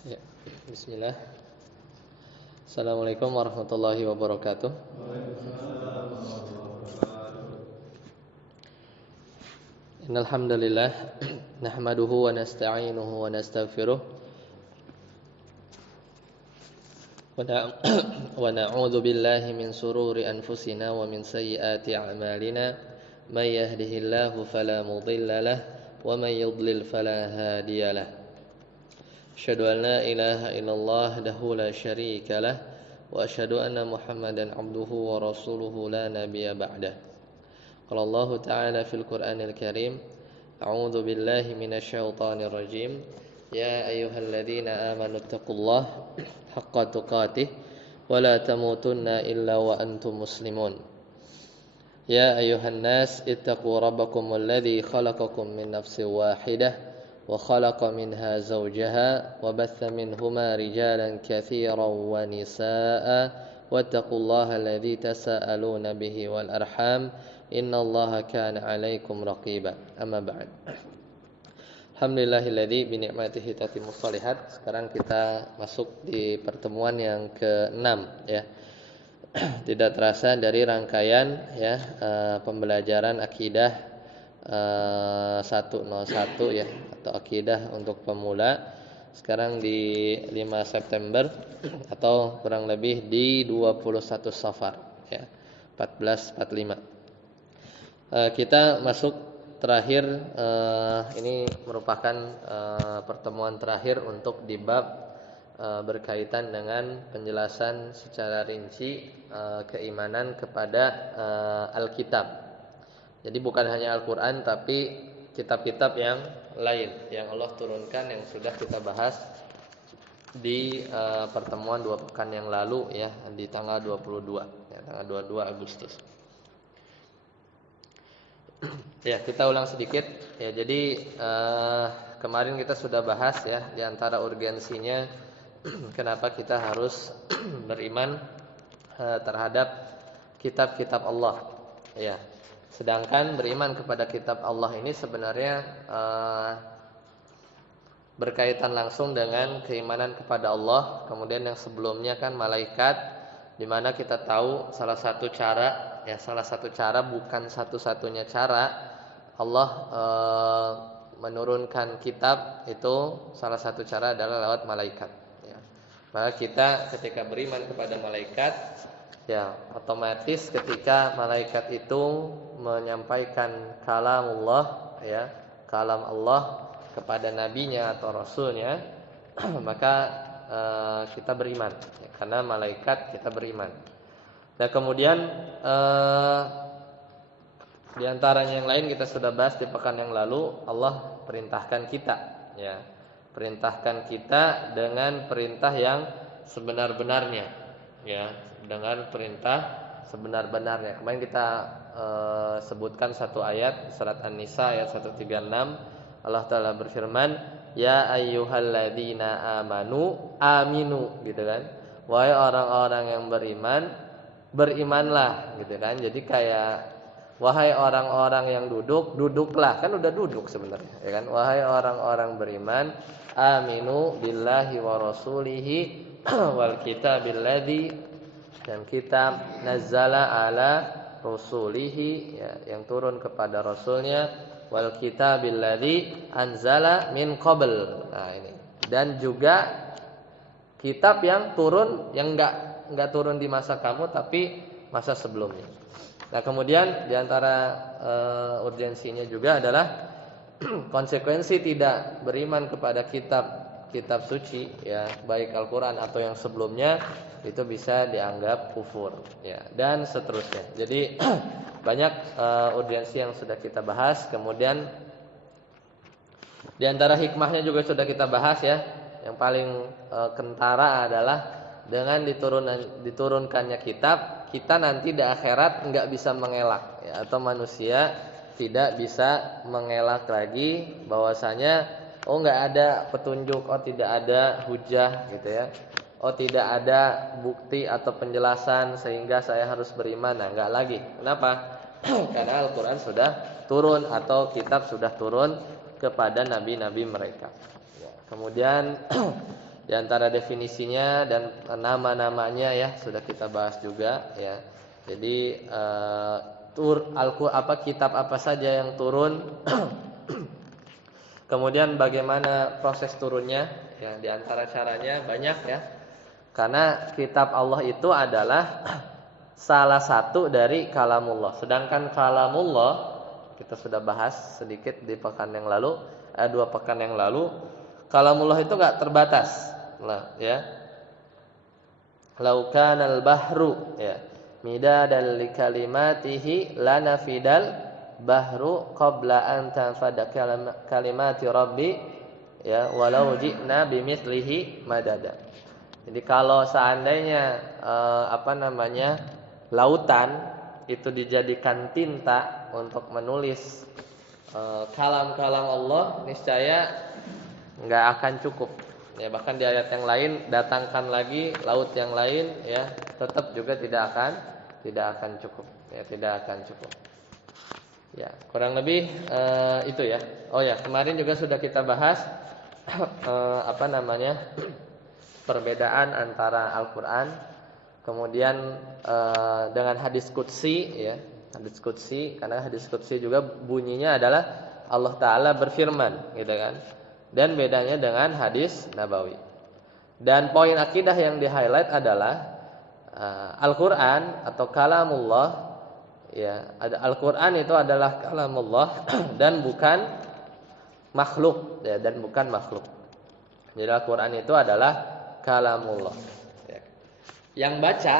Ya, bismillah. Assalamualaikum warahmatullahi wabarakatuh. Innal hamdalillah nahmaduhu wa nasta'inuhu wa nastaghfiruh wa na'udzu billahi min sururi anfusina wa min sayyiati a'malina may yahdihillahu fala mudilla lahu wa may yudlil fala hadiya lahu. Asyhadu an la ilaha illallah wahdahu la syarika lah wa asyhadu anna Muhammadan abduhu wa rasuluhu la nabiyya ba'dah. Qala Allah Ta'ala fil Qur'anil Karim, a'udzu billahi minasyaitonir rajim. Ya ayyuhalladzina amanu taqullaha haqqa tuqatih wa la tamutunna illa wa antum muslimun. Ya ayyuhan nas ittaqu rabbakumul ladzi khalaqakum min nafsin wahidah وخلق منها زوجها وبث منهما رجالا كثيرا ونساء واتقوا الله الذي تساءلون به والأرحام إن الله كان عليكم رقيبا أما بعد. Alhamdulillahilladzi binikmatihi tatimmus shalihat. Sekarang kita masuk di pertemuan yang ke-6 ya. Tidak terasa dari rangkaian ya pembelajaran akidah 101 ya, atau akidah untuk pemula. Sekarang di 5 September atau kurang lebih di 21 Safar ya, 1445. Kita masuk terakhir, ini merupakan pertemuan terakhir untuk di bab berkaitan dengan penjelasan secara rinci keimanan kepada Alkitab. Jadi bukan hanya Al-Quran, tapi kitab-kitab yang lain yang Allah turunkan, yang sudah kita bahas di pertemuan 2 pekan yang lalu ya, di tanggal 22 ya, tanggal 22 Agustus. Ya, kita ulang sedikit ya. Jadi kemarin kita sudah bahas ya, di antara urgensinya kenapa kita harus beriman terhadap kitab-kitab Allah ya. Sedangkan beriman kepada kitab Allah ini sebenarnya berkaitan langsung dengan keimanan kepada Allah. Kemudian yang sebelumnya kan malaikat, di mana kita tahu salah satu cara bukan satu-satunya cara Allah menurunkan kitab, itu salah satu cara adalah lewat malaikat ya. Maka kita ketika beriman kepada malaikat ya, otomatis ketika malaikat itu menyampaikan kalamullah ya, kalam Allah kepada nabinya atau rasulnya, maka kita beriman ya, karena malaikat kita beriman. Dan kemudian di antaranya yang lain kita sudah bahas di pekan yang lalu, Allah perintahkan kita ya, perintahkan kita dengan perintah yang sebenar-benarnya ya, dengan perintah sebenar-benarnya. Kemarin kita sebutkan satu ayat surat An-Nisa ayat 136. Allah Ta'ala berfirman, ya ayyuhalladzina amanu aminu, gitu kan. Wahai orang-orang yang beriman, berimanlah, gitu kan. Jadi kayak wahai orang-orang yang duduk, duduklah. Kan udah duduk sebenarnya ya kan. Wahai orang-orang beriman, aminu billahi wa rasulihi wal kitabil ladzi, dan kitab nazzala ala rasulihi ya, yang turun kepada rasulnya, wal kitabil ladzi anzala min qabl. Nah ini, dan juga kitab yang turun, yang enggak turun di masa kamu tapi masa sebelumnya. Nah kemudian di antara urgensinya juga adalah konsekuensi tidak beriman kepada kitab suci ya, baik Al-Quran atau yang sebelumnya, itu bisa dianggap kufur ya, dan seterusnya. Jadi banyak urgensi yang sudah kita bahas. Kemudian di antara hikmahnya juga sudah kita bahas ya. Yang paling kentara adalah dengan diturunkannya kitab, kita nanti di akhirat enggak bisa mengelak ya, atau manusia tidak bisa mengelak lagi bahwasanya enggak ada petunjuk, tidak ada hujah gitu ya. Tidak ada bukti atau penjelasan sehingga saya harus beriman. Nah, enggak lagi. Kenapa? Karena Al-Quran sudah turun atau kitab sudah turun kepada nabi-nabi mereka. Kemudian Di antara definisinya dan nama-namanya ya sudah kita bahas juga ya. Jadi kitab apa saja yang turun, kemudian bagaimana proses turunnya ya, di antara caranya banyak ya. Karena kitab Allah itu adalah salah satu dari kalamullah. Sedangkan kalamullah kita sudah bahas sedikit di pekan yang lalu, 2 pekan yang lalu. Kalamullah itu enggak terbatas. Nah, ya. Lau kanal bahru ya midadan li kalimatihi lanafidal bahru qabla an tanfada kalimati rabbi ya walau ji'na bimithlihi madada. Jadi kalau seandainya lautan itu dijadikan tinta untuk menulis kalam-kalam Allah, niscaya nggak akan cukup. Ya, bahkan di ayat yang lain datangkan lagi laut yang lain ya, tetap juga tidak akan cukup. Ya, tidak akan cukup. Ya, kurang lebih itu ya. Oh ya, kemarin juga sudah kita bahas perbedaan antara Al-Qur'an kemudian dengan hadis qudsi ya. Hadis qudsi, karena hadis qudsi juga bunyinya adalah Allah taala berfirman, gitu kan. Dan bedanya dengan hadis nabawi. Dan poin akidah yang di-highlight adalah Al-Qur'an atau kalamullah ya, Al-Qur'an itu adalah kalamullah dan bukan makhluk ya, dan bukan makhluk. Jadi Al-Qur'an itu adalah kalamullah ya. Yang baca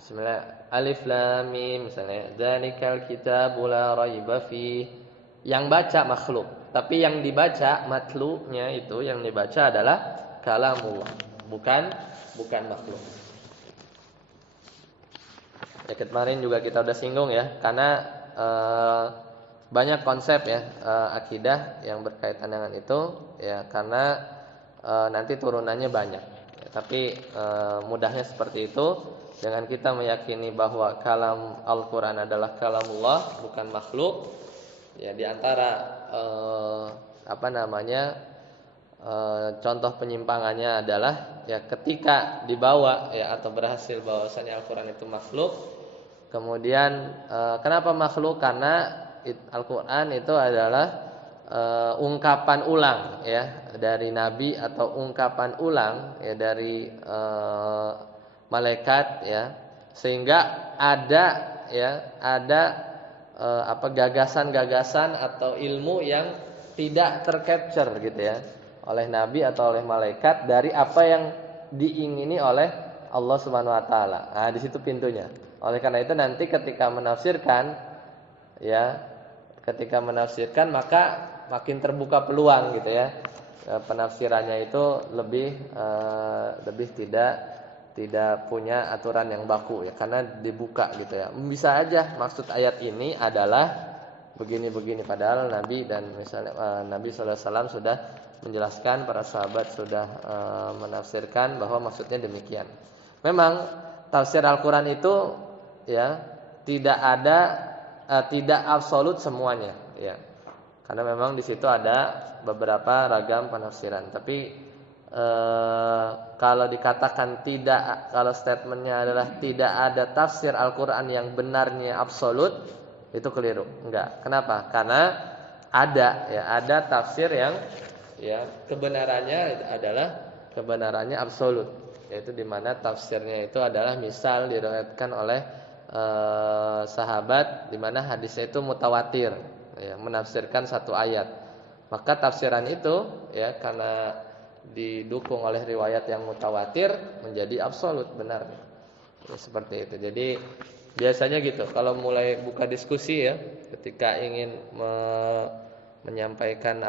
bismillah alif lam mim misalnya dzalikal kitabul la raiba fi, yang baca makhluk, tapi yang dibaca matlunya itu yang dibaca adalah kalamullah, bukan makhluk. Ya, kemarin juga kita udah singgung ya, karena banyak konsep ya akidah yang berkaitan dengan itu ya, karena nanti turunannya banyak. Ya, tapi mudahnya seperti itu dengan kita meyakini bahwa kalam Al-Qur'an adalah kalamullah, bukan makhluk. Ya, di antara contoh penyimpangannya adalah ya ketika dibawa ya atau berhasil bahwasanya Al-Qur'an itu makhluk. Kemudian kenapa makhluk? Karena Al-Qur'an itu adalah ungkapan ulang ya dari nabi atau ungkapan ulang ya dari malaikat ya, sehingga ada gagasan-gagasan atau ilmu yang tidak tercapture gitu ya oleh nabi atau oleh malaikat dari apa yang diingini oleh Allah Subhanahu wa taala. Nah, di situ pintunya. Oleh karena itu nanti ketika menafsirkan maka makin terbuka peluang gitu ya. Penafsirannya itu lebih tidak punya aturan yang baku ya, karena dibuka gitu ya. Bisa aja maksud ayat ini adalah begini-begini, padahal Nabi dan misalnya Nabi sallallahu alaihi wasallam sudah menjelaskan, para sahabat sudah menafsirkan bahwa maksudnya demikian. Memang tafsir Al-Qur'an itu ya tidak absolut semuanya ya. Karena memang di situ ada beberapa ragam penafsiran, tapi kalau dikatakan tidak, kalau statementnya adalah tidak ada tafsir Al-Quran yang benarnya absolut, itu keliru. Enggak. Kenapa? Karena ada tafsir yang ya kebenarannya adalah kebenarannya absolut, yaitu di mana tafsirnya itu adalah misal diriwayatkan oleh sahabat di mana hadisnya itu mutawatir ya, menafsirkan satu ayat. Maka tafsiran itu ya karena didukung oleh riwayat yang mutawatir menjadi absolut benar ya, seperti itu. Jadi biasanya gitu kalau mulai buka diskusi ya, ketika ingin menyampaikan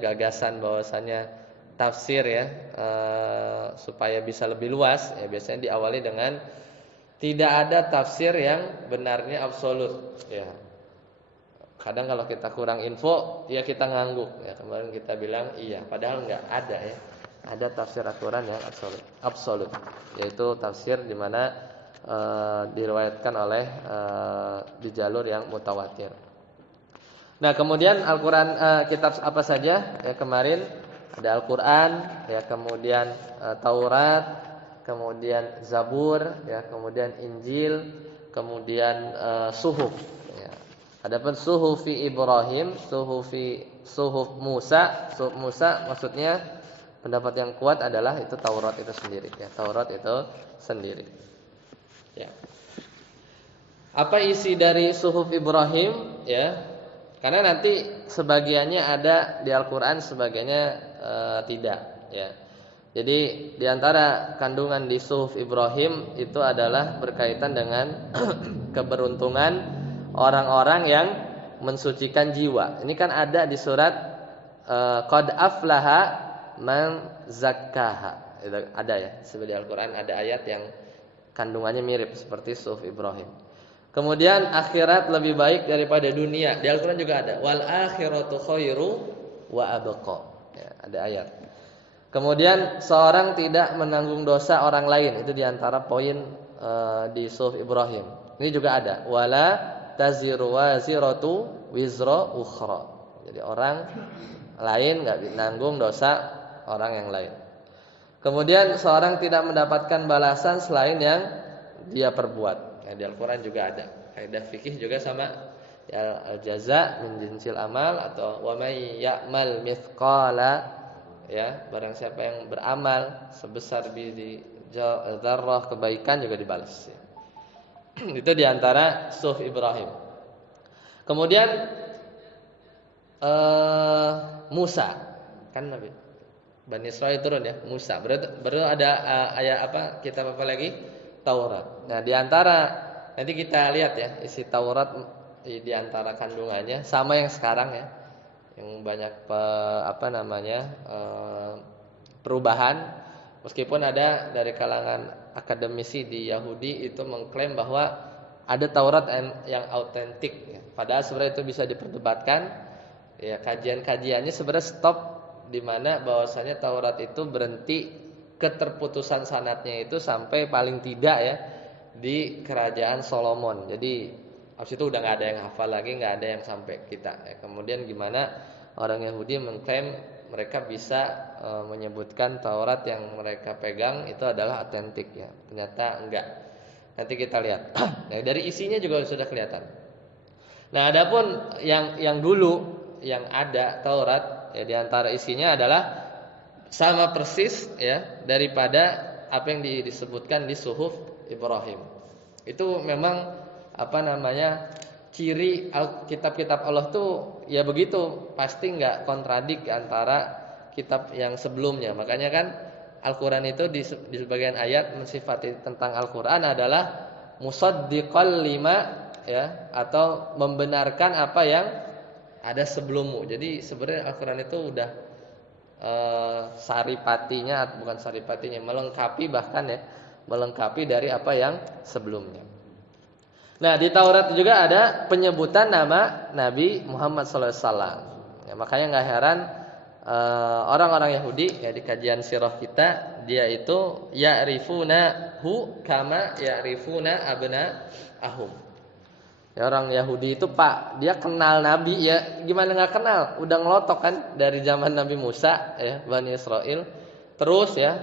gagasan bahwasanya tafsir ya supaya bisa lebih luas ya, biasanya diawali dengan tidak ada tafsir yang benarnya absolut ya. Kadang kalau kita kurang info, ya kita ngangguk. Ya, kemarin kita bilang iya, padahal enggak ada ya. Ada tafsir Al-Qur'an yang absolut, yaitu tafsir di mana diriwayatkan oleh di jalur yang mutawatir. Nah, kemudian Al-Qur'an kitab apa saja? Ya, kemarin Ada Al-Qur'an, ya, kemudian Taurat, kemudian Zabur, ya, kemudian Injil, kemudian Suhuf, ya. Adapun Suhufi Ibrahim, Suhuf Musa, Suhuf Musa maksudnya pendapat yang kuat adalah itu Taurat itu sendiri, ya, Taurat itu sendiri. Ya. Apa isi dari Suhuf Ibrahim, ya? Karena nanti sebagiannya ada di Al-Qur'an, sebagiannya tidak, ya. Jadi di antara kandungan di Suhuf Ibrahim itu adalah berkaitan dengan keberuntungan orang-orang yang mensucikan jiwa. Ini kan ada di surat Qad aflaha man zakkaha. Itu ada, ya. Sebenarnya Al-Qur'an ada ayat yang kandungannya mirip seperti Suhuf Ibrahim. Kemudian akhirat lebih baik daripada dunia. Di Al-Qur'an juga ada. Wal akhiratu khairu wa abqa. Ya, ada ayat. Kemudian seorang tidak menanggung dosa orang lain. Itu di antara poin di Suhuf Ibrahim. Ini juga ada. Wala taziru waziratu wizra ukhra. Jadi orang lain enggak menanggung dosa orang yang lain. Kemudian seorang tidak mendapatkan balasan selain yang dia perbuat. Ya, di Al-Qur'an juga ada. Kaidah fikih juga sama. Ya, al-jaza min jinsil amal, atau wa may ya'mal mithqala, ya, barang siapa yang beramal sebesar biji dzarrah kebaikan juga dibalas, ya. Itu di antara Suhuf Ibrahim. Kemudian Musa, kan Nabi Bani Israil turun, ya, Musa. Baru ada ayat apa? Kitab apa lagi? Taurat. Nah, di antara nanti kita lihat, ya, isi Taurat di antara kandungannya sama yang sekarang, ya. Yang banyak perubahan, meskipun ada dari kalangan akademisi di Yahudi itu mengklaim bahwa ada Taurat yang autentik, ya. Padahal sebenarnya itu bisa diperdebatkan, ya, kajian-kajiannya sebenarnya stop di mana bahwasanya Taurat itu berhenti keterputusan sanadnya itu sampai paling tidak, ya, di kerajaan Solomon. Jadi habis itu udah nggak ada yang hafal lagi, nggak ada yang sampai kita, ya. Kemudian gimana orang Yahudi mengklaim mereka bisa menyebutkan Taurat yang mereka pegang itu adalah otentik, ya. Ternyata enggak. Nanti kita lihat. Nah, dari isinya juga sudah kelihatan. Nah, adapun yang dulu yang ada Taurat, ya, di antara isinya adalah sama persis, ya, daripada apa yang disebutkan di Suhuf Ibrahim. Itu memang ciri kitab-kitab Allah tuh, ya, begitu, pasti enggak kontradik antara kitab yang sebelumnya. Makanya kan Al-Qur'an itu di sebagian ayat mensifati tentang Al-Qur'an adalah musaddiqal lima, ya, atau membenarkan apa yang ada sebelummu. Jadi sebenarnya Al-Qur'an itu udah saripatinya, bukan saripatinya, melengkapi, bahkan, ya, melengkapi dari apa yang sebelumnya. Nah, di Taurat juga ada penyebutan nama Nabi Muhammad SAW. Ya, makanya nggak heran orang-orang Yahudi, ya, di kajian sirah kita, dia itu ya'rifunahu kama ya'rifuna abna'ahum. Ya, orang Yahudi itu, Pak, dia kenal Nabi, ya, gimana nggak kenal? Udah ngelotok kan dari zaman Nabi Musa, ya, Bani Israil, terus, ya,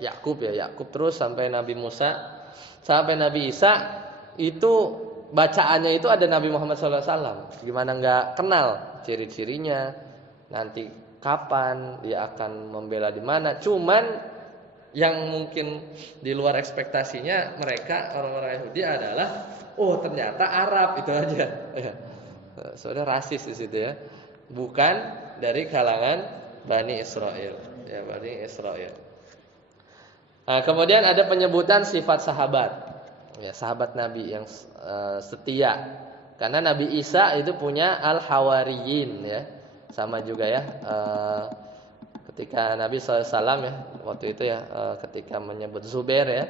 Yakub terus sampai Nabi Musa, sampai Nabi Isa. Itu bacaannya itu ada Nabi Muhammad SAW. Gimana nggak kenal ciri-cirinya, nanti kapan dia akan membela di mana? Cuman yang mungkin di luar ekspektasinya mereka, orang-orang Yahudi, adalah ternyata Arab, itu aja. Soalnya rasis di situ, ya. Bukan dari kalangan Bani Israil, ya, Bani Israil. Nah, kemudian ada penyebutan sifat sahabat, ya, sahabat Nabi yang setia. Karena Nabi Isa itu punya al-hawariyin, ya. Sama juga, ya, ketika Nabi SAW, ya, waktu itu, ya, ketika menyebut Zubair, ya,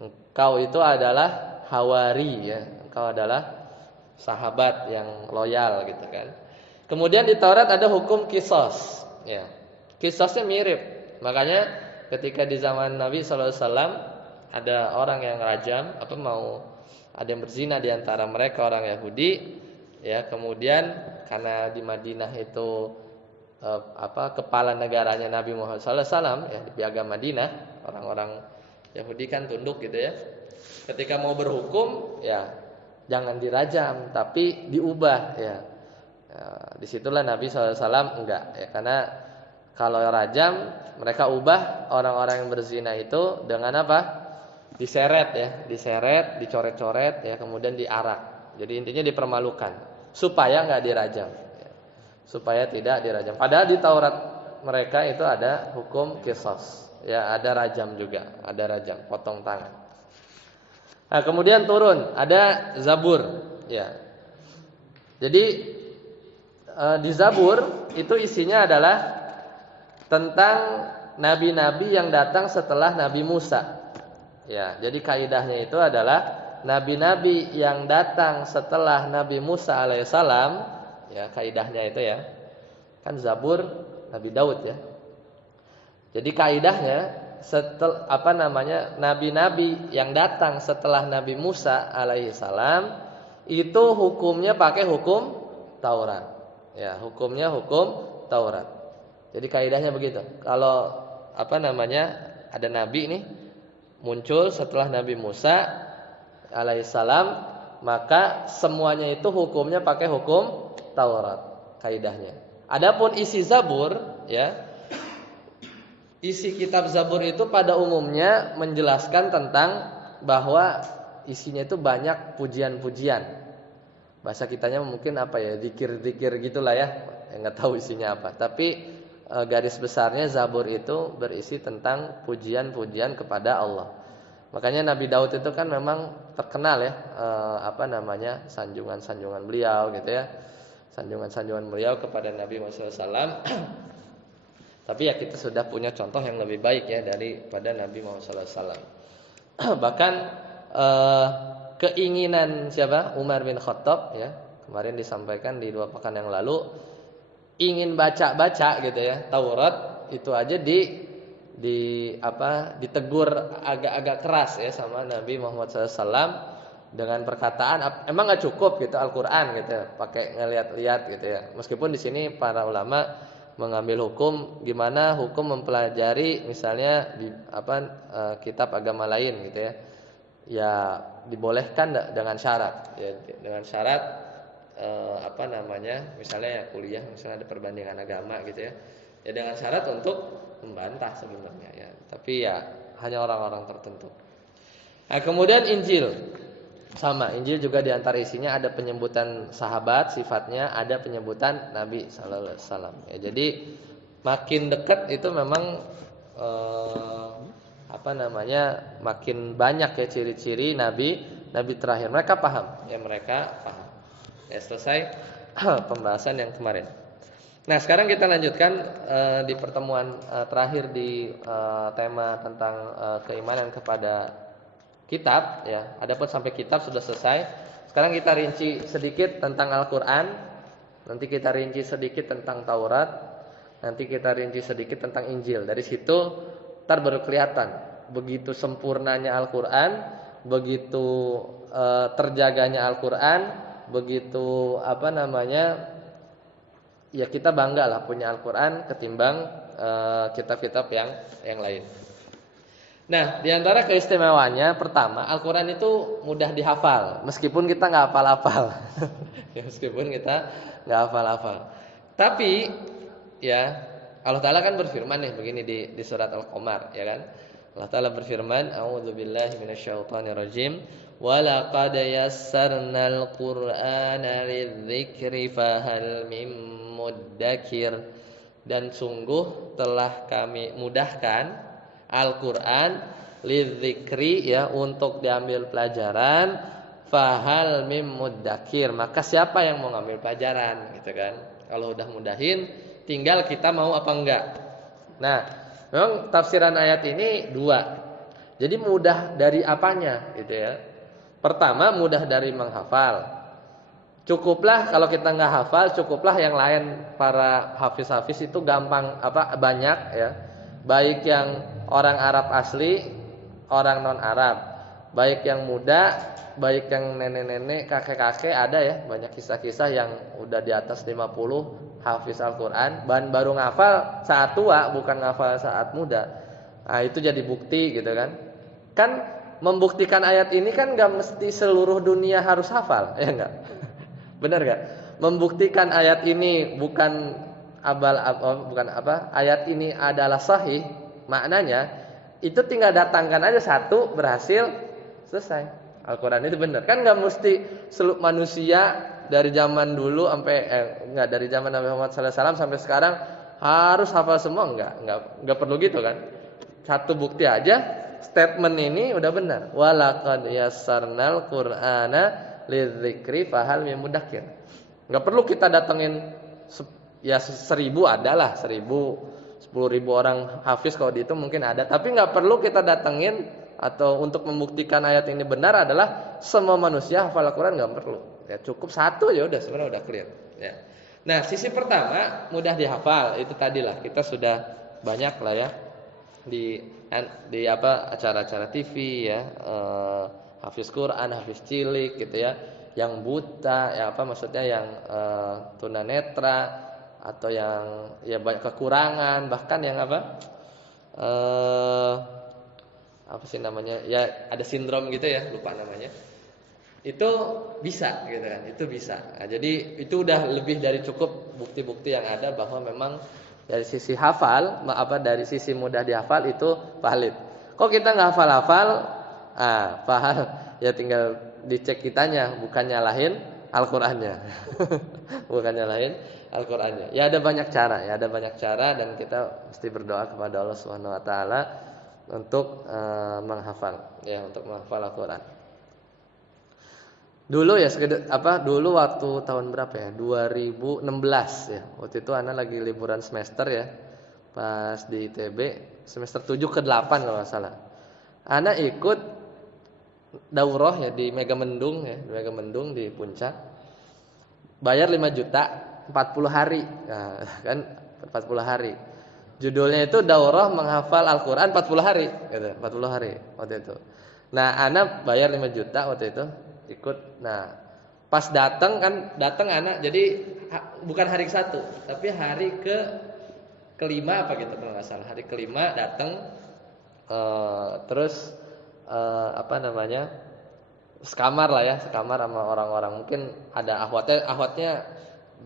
engkau itu adalah hawari, ya, engkau adalah sahabat yang loyal, gitu kan. Kemudian di Taurat ada hukum kisos, ya. Kisosnya mirip. Makanya ketika di zaman Nabi SAW ada orang yang rajam, ada yang berzina di antara mereka orang Yahudi, ya. Kemudian karena di Madinah itu kepala negaranya Nabi Muhammad SAW ya, di Piagam Madinah, orang-orang Yahudi kan tunduk gitu ya. Ketika mau berhukum ya jangan dirajam tapi diubah ya. Disitulah Nabi SAW enggak ya, karena kalau rajam mereka ubah orang-orang yang berzina itu dengan apa? Diseret ya, diseret, dicoret-coret ya, kemudian diarak. Jadi intinya dipermalukan supaya enggak dirajam. Ya. Supaya tidak dirajam. Padahal di Taurat mereka itu ada hukum qisas. Ya, ada rajam juga, ada rajam, potong tangan. Nah, kemudian turun ada Zabur ya. Jadi di Zabur itu isinya adalah tentang nabi-nabi yang datang setelah Nabi Musa. Ya, jadi kaidahnya itu adalah nabi-nabi yang datang setelah Nabi Musa alaihissalam, ya kaidahnya itu ya. Kan Zabur Nabi Daud ya. Jadi kaidahnya nabi-nabi yang datang setelah Nabi Musa alaihissalam itu hukumnya pakai hukum Taurat. Ya, hukumnya hukum Taurat. Jadi kaidahnya begitu. Kalau ada nabi nih muncul setelah Nabi Musa alaihissalam, maka semuanya itu hukumnya pakai hukum Taurat kaidahnya. Adapun isi Zabur ya, isi kitab Zabur itu pada umumnya menjelaskan tentang bahwa isinya itu banyak pujian-pujian. Bahasa kitanya mungkin zikir-zikir gitulah ya. Enggak tahu isinya apa. Tapi garis besarnya Zabur itu berisi tentang pujian-pujian kepada Allah. Makanya Nabi Daud itu kan memang terkenal ya, sanjungan-sanjungan beliau gitu ya. Sanjungan-sanjungan beliau kepada Nabi Muhammad SAW. Tapi ya kita sudah punya contoh yang lebih baik ya daripada Nabi Muhammad SAW. Bahkan keinginan siapa? Umar bin Khattab ya, kemarin disampaikan di 2 pekan yang lalu, ingin baca gitu ya Taurat, itu aja ditegur agak-agak keras ya sama Nabi Muhammad SAW dengan perkataan emang nggak cukup gitu Al-Qur'an gitu, pakai ngeliat-liat gitu ya. Meskipun di sini para ulama mengambil hukum gimana hukum mempelajari misalnya di kitab agama lain gitu ya. Ya dibolehkan dengan syarat ya, dengan syarat misalnya ya kuliah misalnya ada perbandingan agama gitu ya. Ya dengan syarat untuk membantah sebenarnya ya. Tapi ya hanya orang-orang tertentu. Nah, kemudian Injil. Sama, Injil juga di antara isinya ada penyebutan sahabat, sifatnya ada penyebutan Nabi sallallahu alaihi wasallam. Ya, jadi makin dekat itu memang makin banyak ya ciri-ciri nabi terakhir. Mereka paham. Ya selesai pembahasan yang kemarin. Nah, sekarang kita lanjutkan di pertemuan terakhir di tema tentang keimanan kepada kitab ya. Adapun sampai kitab sudah selesai. Sekarang kita rinci sedikit tentang Al-Qur'an. Nanti kita rinci sedikit tentang Taurat. Nanti kita rinci sedikit tentang Injil. Dari situ ntar baru kelihatan begitu sempurnanya Al-Qur'an, begitu terjaganya Al-Qur'an, begitu ya kita bangga lah punya Al-Qur'an ketimbang kitab-kitab yang lain. Nah, di antara keistimewaannya pertama, Al-Qur'an itu mudah dihafal meskipun kita enggak hafal-hafal. Meskipun kita enggak hafal-hafal. Tapi ya Allah Ta'ala kan berfirman nih begini di surat Al-Qamar ya kan. Allah Ta'ala berfirman, a'udzubillahi minasyaitonirrajim, wa laqad yassarnal Qur'ana lidzikri fahal mim muddakir. Dan sungguh telah kami mudahkan Al-Qur'an lidzikri ya untuk diambil pelajaran, fahal mim muddakir. Maka siapa yang mau ngambil pelajaran gitu kan. Kalau udah mudahin tinggal kita mau apa enggak. Nah, memang tafsiran ayat ini 2. Jadi mudah dari apanya gitu ya. Pertama mudah dari menghafal. Cukuplah kalau kita enggak hafal, cukuplah yang lain para hafiz-hafiz itu gampang banyak ya. Baik yang orang Arab asli, orang non Arab. baik yang muda, baik yang nenek-nenek, kakek-kakek, ada ya banyak kisah-kisah yang udah di atas 50 hafiz Al-Qur'an, baru ngafal saat tua, bukan ngafal saat muda. Nah, itu jadi bukti gitu kan. Kan membuktikan ayat ini kan gak mesti seluruh dunia harus hafal, ya enggak? Benar gak? Membuktikan ayat ini bukan ayat ini adalah sahih, maknanya itu tinggal datangkan aja satu, berhasil, selesai. Al-Quran itu benar. Kan nggak mesti seluruh manusia dari zaman dulu sampai nggak dari zaman Nabi Muhammad SAW sampai sekarang harus hafal semua, nggak perlu gitu kan. Satu bukti aja, statement ini udah benar. Walaqad yassarnal Qur'ana lidzikri fahal min mudakkir. Nggak perlu kita datengin ya 1000 adalah 10.000 orang hafiz, kalau dihitung mungkin ada, tapi nggak perlu kita datengin atau untuk membuktikan ayat ini benar adalah semua manusia hafal Al-Quran, nggak perlu. Ya cukup satu ya udah, sebenarnya udah clear. Ya. Nah, sisi pertama mudah dihafal itu tadilah kita sudah banyak lah ya di acara-acara TV ya, hafiz Quran, hafiz cilik gitu ya, yang buta ya maksudnya yang tunanetra atau yang ya banyak kekurangan, bahkan yang apa sih namanya ya, ada sindrom gitu ya, lupa namanya, itu bisa gitu kan, itu bisa. Nah, jadi itu udah lebih dari cukup bukti-bukti yang ada bahwa memang dari sisi hafal dari sisi mudah dihafal itu valid. Kok kita nggak hafal-hafal, pahal ya, tinggal dicek kitanya, bukan nyalahin Al-Qur'annya. Bukan nyalahin Al-Qur'annya. Ya ada banyak cara dan kita mesti berdoa kepada Allah Subhanahu wa taala untuk menghafal Al-Qur'an. Dulu ya dulu waktu tahun berapa ya? 2016 ya. Waktu itu anak lagi liburan semester ya. Pas di ITB semester 7 ke 8 kalau enggak salah. Anak ikut daurah ya di Megamendung ya, di Puncak. Bayar 5 juta 40 hari. Nah, kan 40 hari. Judulnya itu daurah menghafal Al-Qur'an 40 hari gitu, 40 hari waktu itu. Nah, anak bayar 5 juta waktu itu ikut. Nah, pas datang anak, jadi bukan hari ke-1, tapi hari kelima apa gitu kalau nggak salah. Hari kelima datang, terus sekamar lah ya, sekamar sama orang-orang, mungkin ada ahwatnya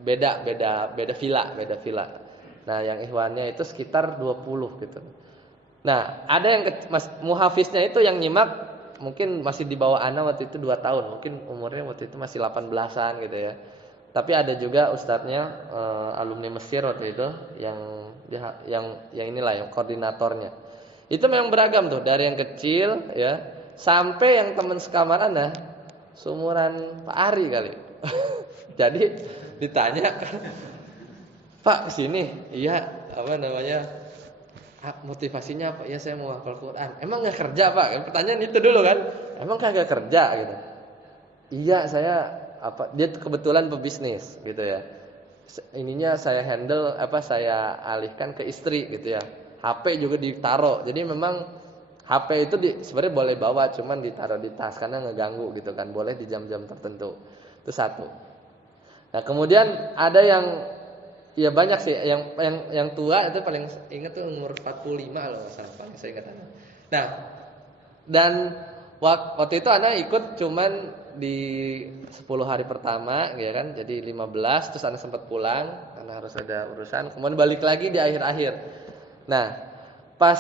beda villa. Nah, yang ikhwannya itu sekitar 20 gitu. Nah, ada yang muhafiznya itu yang nyimak mungkin masih di bawah ana waktu itu 2 tahun, mungkin umurnya waktu itu masih 18-an gitu ya. Tapi ada juga ustadznya alumni Mesir waktu itu yang inilah yang koordinatornya. Itu memang beragam tuh, dari yang kecil ya sampai yang teman sekamar ana seumuran Pak Ari kali. Jadi ditanya, "Pak, kesini?" "Iya, motivasinya apa?" "Ya saya mau hafal Quran." "Emang gak kerja Pak?" Pertanyaan itu dulu kan. "Emang kagak kerja?" gitu. "Iya saya dia kebetulan pebisnis gitu ya. Ininya saya handle saya alihkan ke istri gitu ya. HP juga ditaruh. Jadi memang HP itu sebenarnya boleh bawa, cuman ditaruh di tas karena ngeganggu gitu kan. Boleh di jam-jam tertentu." Itu satu. Nah, kemudian ada yang ya banyak sih, yang tua itu paling ingat tuh umur 45 loh, paling saya ingat. Nah, dan waktu itu anak ikut cuman di 10 hari pertama ya kan, jadi 15, terus anak sempat pulang karena harus ada urusan, kemudian balik lagi di akhir-akhir. Nah, pas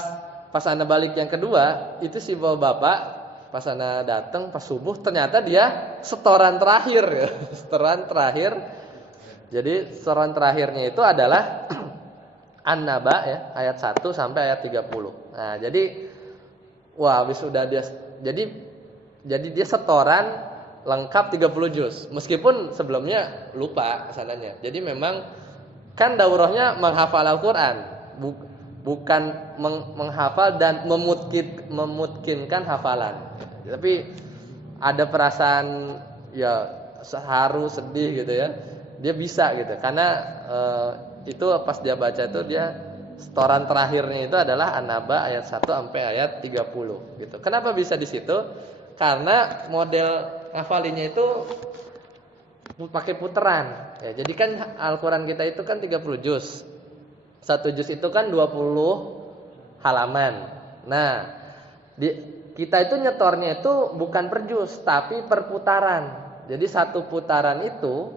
anak balik yang kedua, itu si bapak pas anak datang pas subuh ternyata dia setoran terakhir ya. Setoran terakhir. Jadi setoran terakhirnya itu adalah An-Naba ya, ayat 1 sampai ayat 30. Nah, jadi habis udah dia jadi dia setoran lengkap 30 juz. Meskipun sebelumnya lupa kesananya. Jadi memang kan daurahnya menghafal Al-Qur'an, bukan menghafal dan memutkinkan hafalan. Tapi ada perasaan ya haru, sedih gitu ya. Dia bisa gitu karena itu pas dia baca itu dia setoran terakhirnya itu adalah An-Naba ayat 1 sampai ayat 30 gitu. Kenapa bisa di situ? Karena model ngafalinnya itu pakai puteran. Ya, jadi kan Al-Qur'an kita itu kan 30 juz. Satu juz itu kan 20 halaman. Nah, kita itu nyetornya itu bukan per juz, tapi per putaran. Jadi satu putaran itu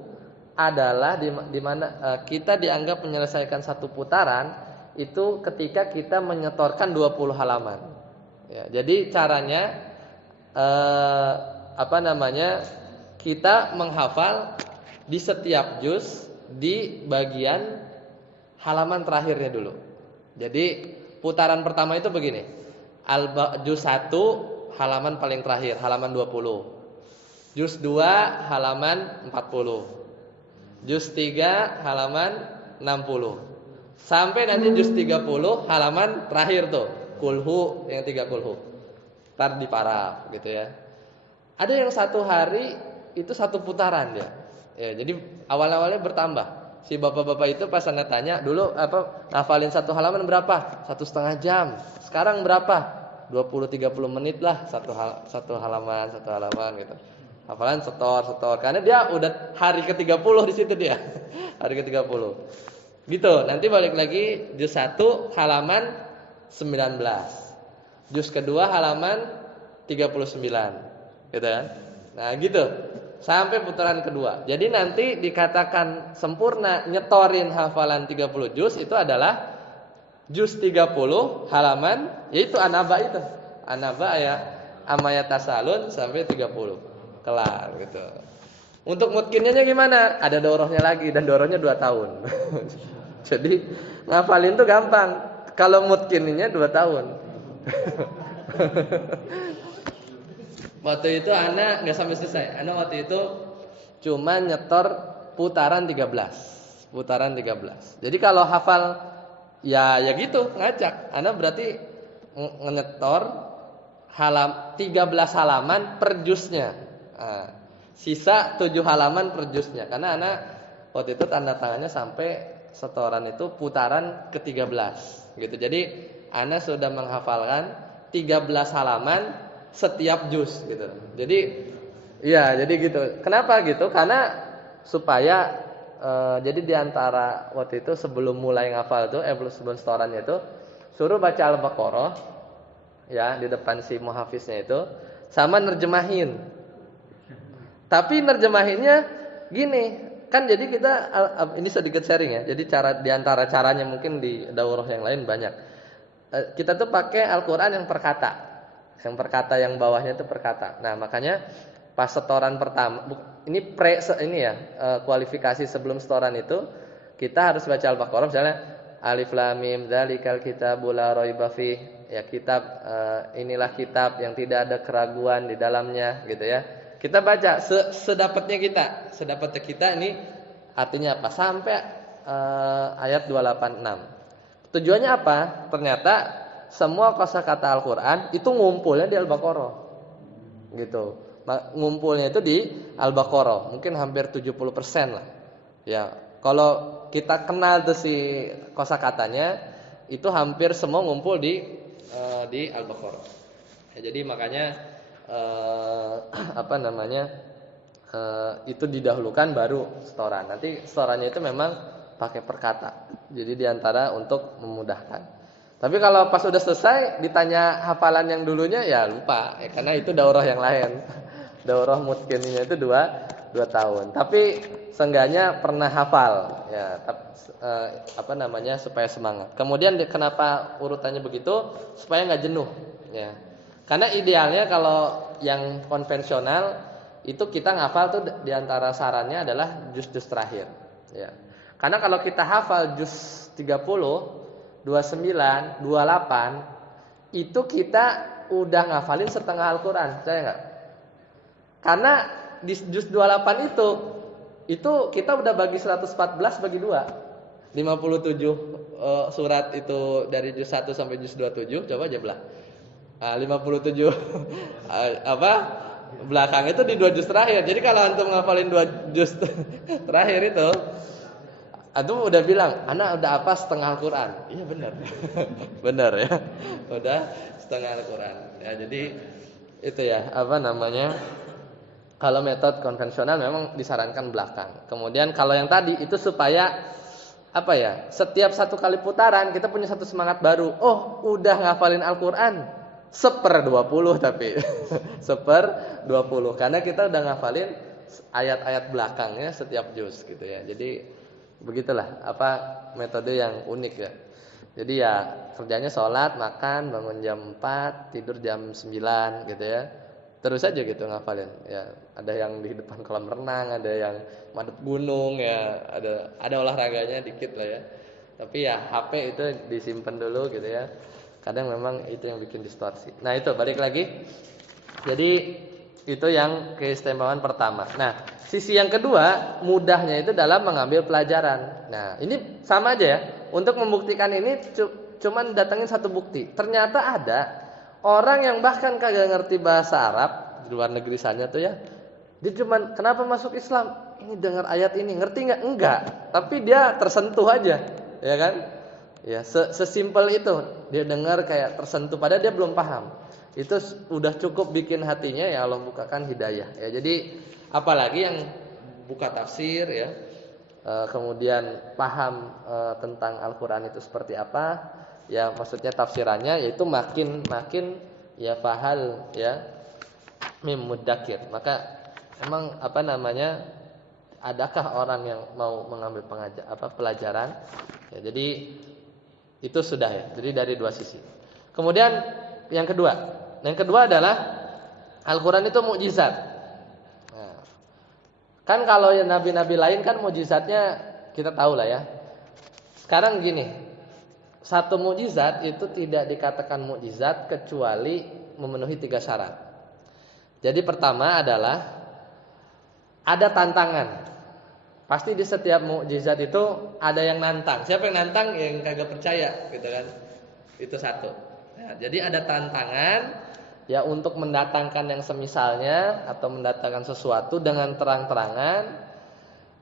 adalah di mana kita dianggap menyelesaikan satu putaran itu ketika kita menyetorkan 20 halaman. Ya, jadi caranya kita menghafal di setiap juz di bagian halaman terakhirnya dulu. Jadi putaran pertama itu begini. Juz 1 halaman paling terakhir, halaman 20. Juz 2 halaman 40. Juz 3 halaman 60. Sampai nanti juz 30 halaman terakhir tuh, kulhu yang 3 kulhu. Ntar diparaf gitu ya. Ada yang satu hari itu satu putaran dia. Ya, jadi awal-awalnya bertambah. Si bapak-bapak itu pas Anda tanya dulu ngafalin satu halaman berapa? 1,5 jam. Sekarang berapa? 20-30 menit lah satu halaman gitu. Hafalan setor. Karena dia udah hari ke-30 di situ dia. Hari ke-30. Gitu. Nanti balik lagi juz 1 halaman 19. Juz kedua halaman 39. Gitu kan? Nah, gitu. Sampai putaran kedua. Jadi nanti dikatakan sempurna nyetorin hafalan 30 juz itu adalah juz 30 halaman, yaitu An-Naba itu. An-Naba ya Amaya Tasalun sampai 30. Kelar gitu. Untuk mutkinnya gimana? Ada dorohnya lagi dan dorohnya 2 tahun. Jadi ngafalin tuh gampang. Kalau mutkinnya 2 tahun. Waktu itu anak nggak sampai selesai. Anak waktu itu cuma nyetor putaran 13. Putaran 13. Jadi kalau hafal ya gitu, ngacak. Anak berarti nyetor 13 halaman per juznya. Nah, sisa 7 halaman per juznya. Karena anak waktu itu tanda tangannya sampai setoran itu putaran ke-13 gitu. Jadi anak sudah menghafalkan 13 halaman setiap juz gitu. Jadi gitu. Kenapa gitu? Karena supaya jadi diantara waktu itu sebelum mulai ngafal tuh sebelum setorannya itu suruh baca Al-Baqarah ya di depan si muhafiznya itu sama nerjemahin. Tapi nerjemahinnya gini, kan jadi kita ini sedikit sharing ya. Jadi diantara caranya mungkin di daurah yang lain banyak. Kita tuh pakai Al-Qur'an yang perkata. Yang perkata yang bawahnya itu perkata. Nah, makanya pas setoran pertama ini kualifikasi sebelum setoran itu kita harus baca Al-Baqarah misalnya Alif Lam Mim dzalikal kitabul la raiba fih. Ya kitab inilah kitab yang tidak ada keraguan di dalamnya gitu ya. Kita baca sedapatnya kita. Sedapatnya kita ini artinya apa? Sampai ayat 286. Tujuannya apa? Ternyata semua kosakata Al-Qur'an itu ngumpulnya di Al-Baqarah. Gitu. Ngumpulnya itu di Al-Baqarah, mungkin hampir 70% lah. Ya, kalau kita kenal tuh si kosakatanya itu hampir semua ngumpul di Al-Baqarah. Ya, jadi makanya itu didahulukan baru setoran. Nanti setorannya itu memang pakai perkata. Jadi diantara untuk memudahkan. Tapi kalau pas udah selesai ditanya hafalan yang dulunya ya lupa ya, karena itu daurah yang lain. Daurah mutkinnya itu 2 tahun. Tapi seenggaknya pernah hafal ya, supaya semangat. Kemudian kenapa urutannya begitu? Supaya enggak jenuh ya. Karena idealnya kalau yang konvensional itu kita ngafal tuh diantara sarannya adalah juz-juz terakhir ya. Karena kalau kita hafal juz 30 29, 28 itu kita udah ngafalin setengah Al-Qur'an, percaya enggak? Karena di juz 28 itu kita udah bagi 114 bagi 2. 57 surat itu dari juz 1 sampai juz 27, coba aja belah. 57 belakang itu di 2 juz terakhir. Jadi kalau antum ngafalin 2 juz terakhir itu antum udah bilang, anak udah apa setengah Al-Qur'an. Iya benar. Benar ya. Udah setengah Al-Qur'an. Ya, jadi Itu ya, apa namanya? Kalau metode konvensional memang disarankan belakang. Kemudian kalau yang tadi itu supaya apa ya? Setiap satu kali putaran kita punya satu semangat baru. Oh, udah ngafalin Al-Qur'an 1/20 tapi 1/20 karena kita udah ngafalin ayat-ayat belakangnya setiap juz gitu ya. Jadi begitulah apa metode yang unik ya. Jadi ya kerjanya sholat, makan, bangun jam 4, tidur jam 9 gitu ya. Terus aja gitu ngafalin. Ya, ada yang di depan kolam renang, ada yang madep gunung ya, ada olahraganya dikit lah ya. Tapi ya HP itu disimpan dulu gitu ya. Kadang memang itu yang bikin distorsi. Nah, itu balik lagi. Jadi itu yang keistimewaan pertama. Nah, sisi yang kedua, mudahnya itu dalam mengambil pelajaran. Nah, ini sama aja ya. Untuk membuktikan ini cuman datangin satu bukti. Ternyata ada orang yang bahkan kagak ngerti bahasa Arab di luar negeri sana tuh ya. Dia cuman kenapa masuk Islam? Ini dengar ayat ini, ngerti nggak? Enggak. Tapi dia tersentuh aja, ya kan? Ya, sesimpel itu. Dia dengar kayak tersentuh padahal dia belum paham. Itu udah cukup bikin hatinya ya Allah bukakan hidayah. Ya, jadi apalagi yang buka tafsir ya. Kemudian paham tentang Al-Qur'an itu seperti apa? Ya, maksudnya tafsirannya yaitu makin ya fahal ya mim mudzakir. Maka emang apa namanya? Adakah orang yang mau mengambil pelajaran? Ya, jadi itu sudah ya. Jadi dari dua sisi. Kemudian yang kedua adalah Al-Qur'an itu mukjizat. Nah, kan kalau ya nabi-nabi lain kan mukjizatnya kita tahu lah ya. Sekarang gini, satu mukjizat itu tidak dikatakan mukjizat kecuali memenuhi 3 syarat. Jadi pertama adalah ada tantangan. Pasti di setiap mukjizat itu ada yang nantang. Siapa yang nantang? Yang kagak percaya, gitu kan? Itu satu. Nah, jadi ada tantangan ya untuk mendatangkan yang semisalnya atau mendatangkan sesuatu dengan terang-terangan.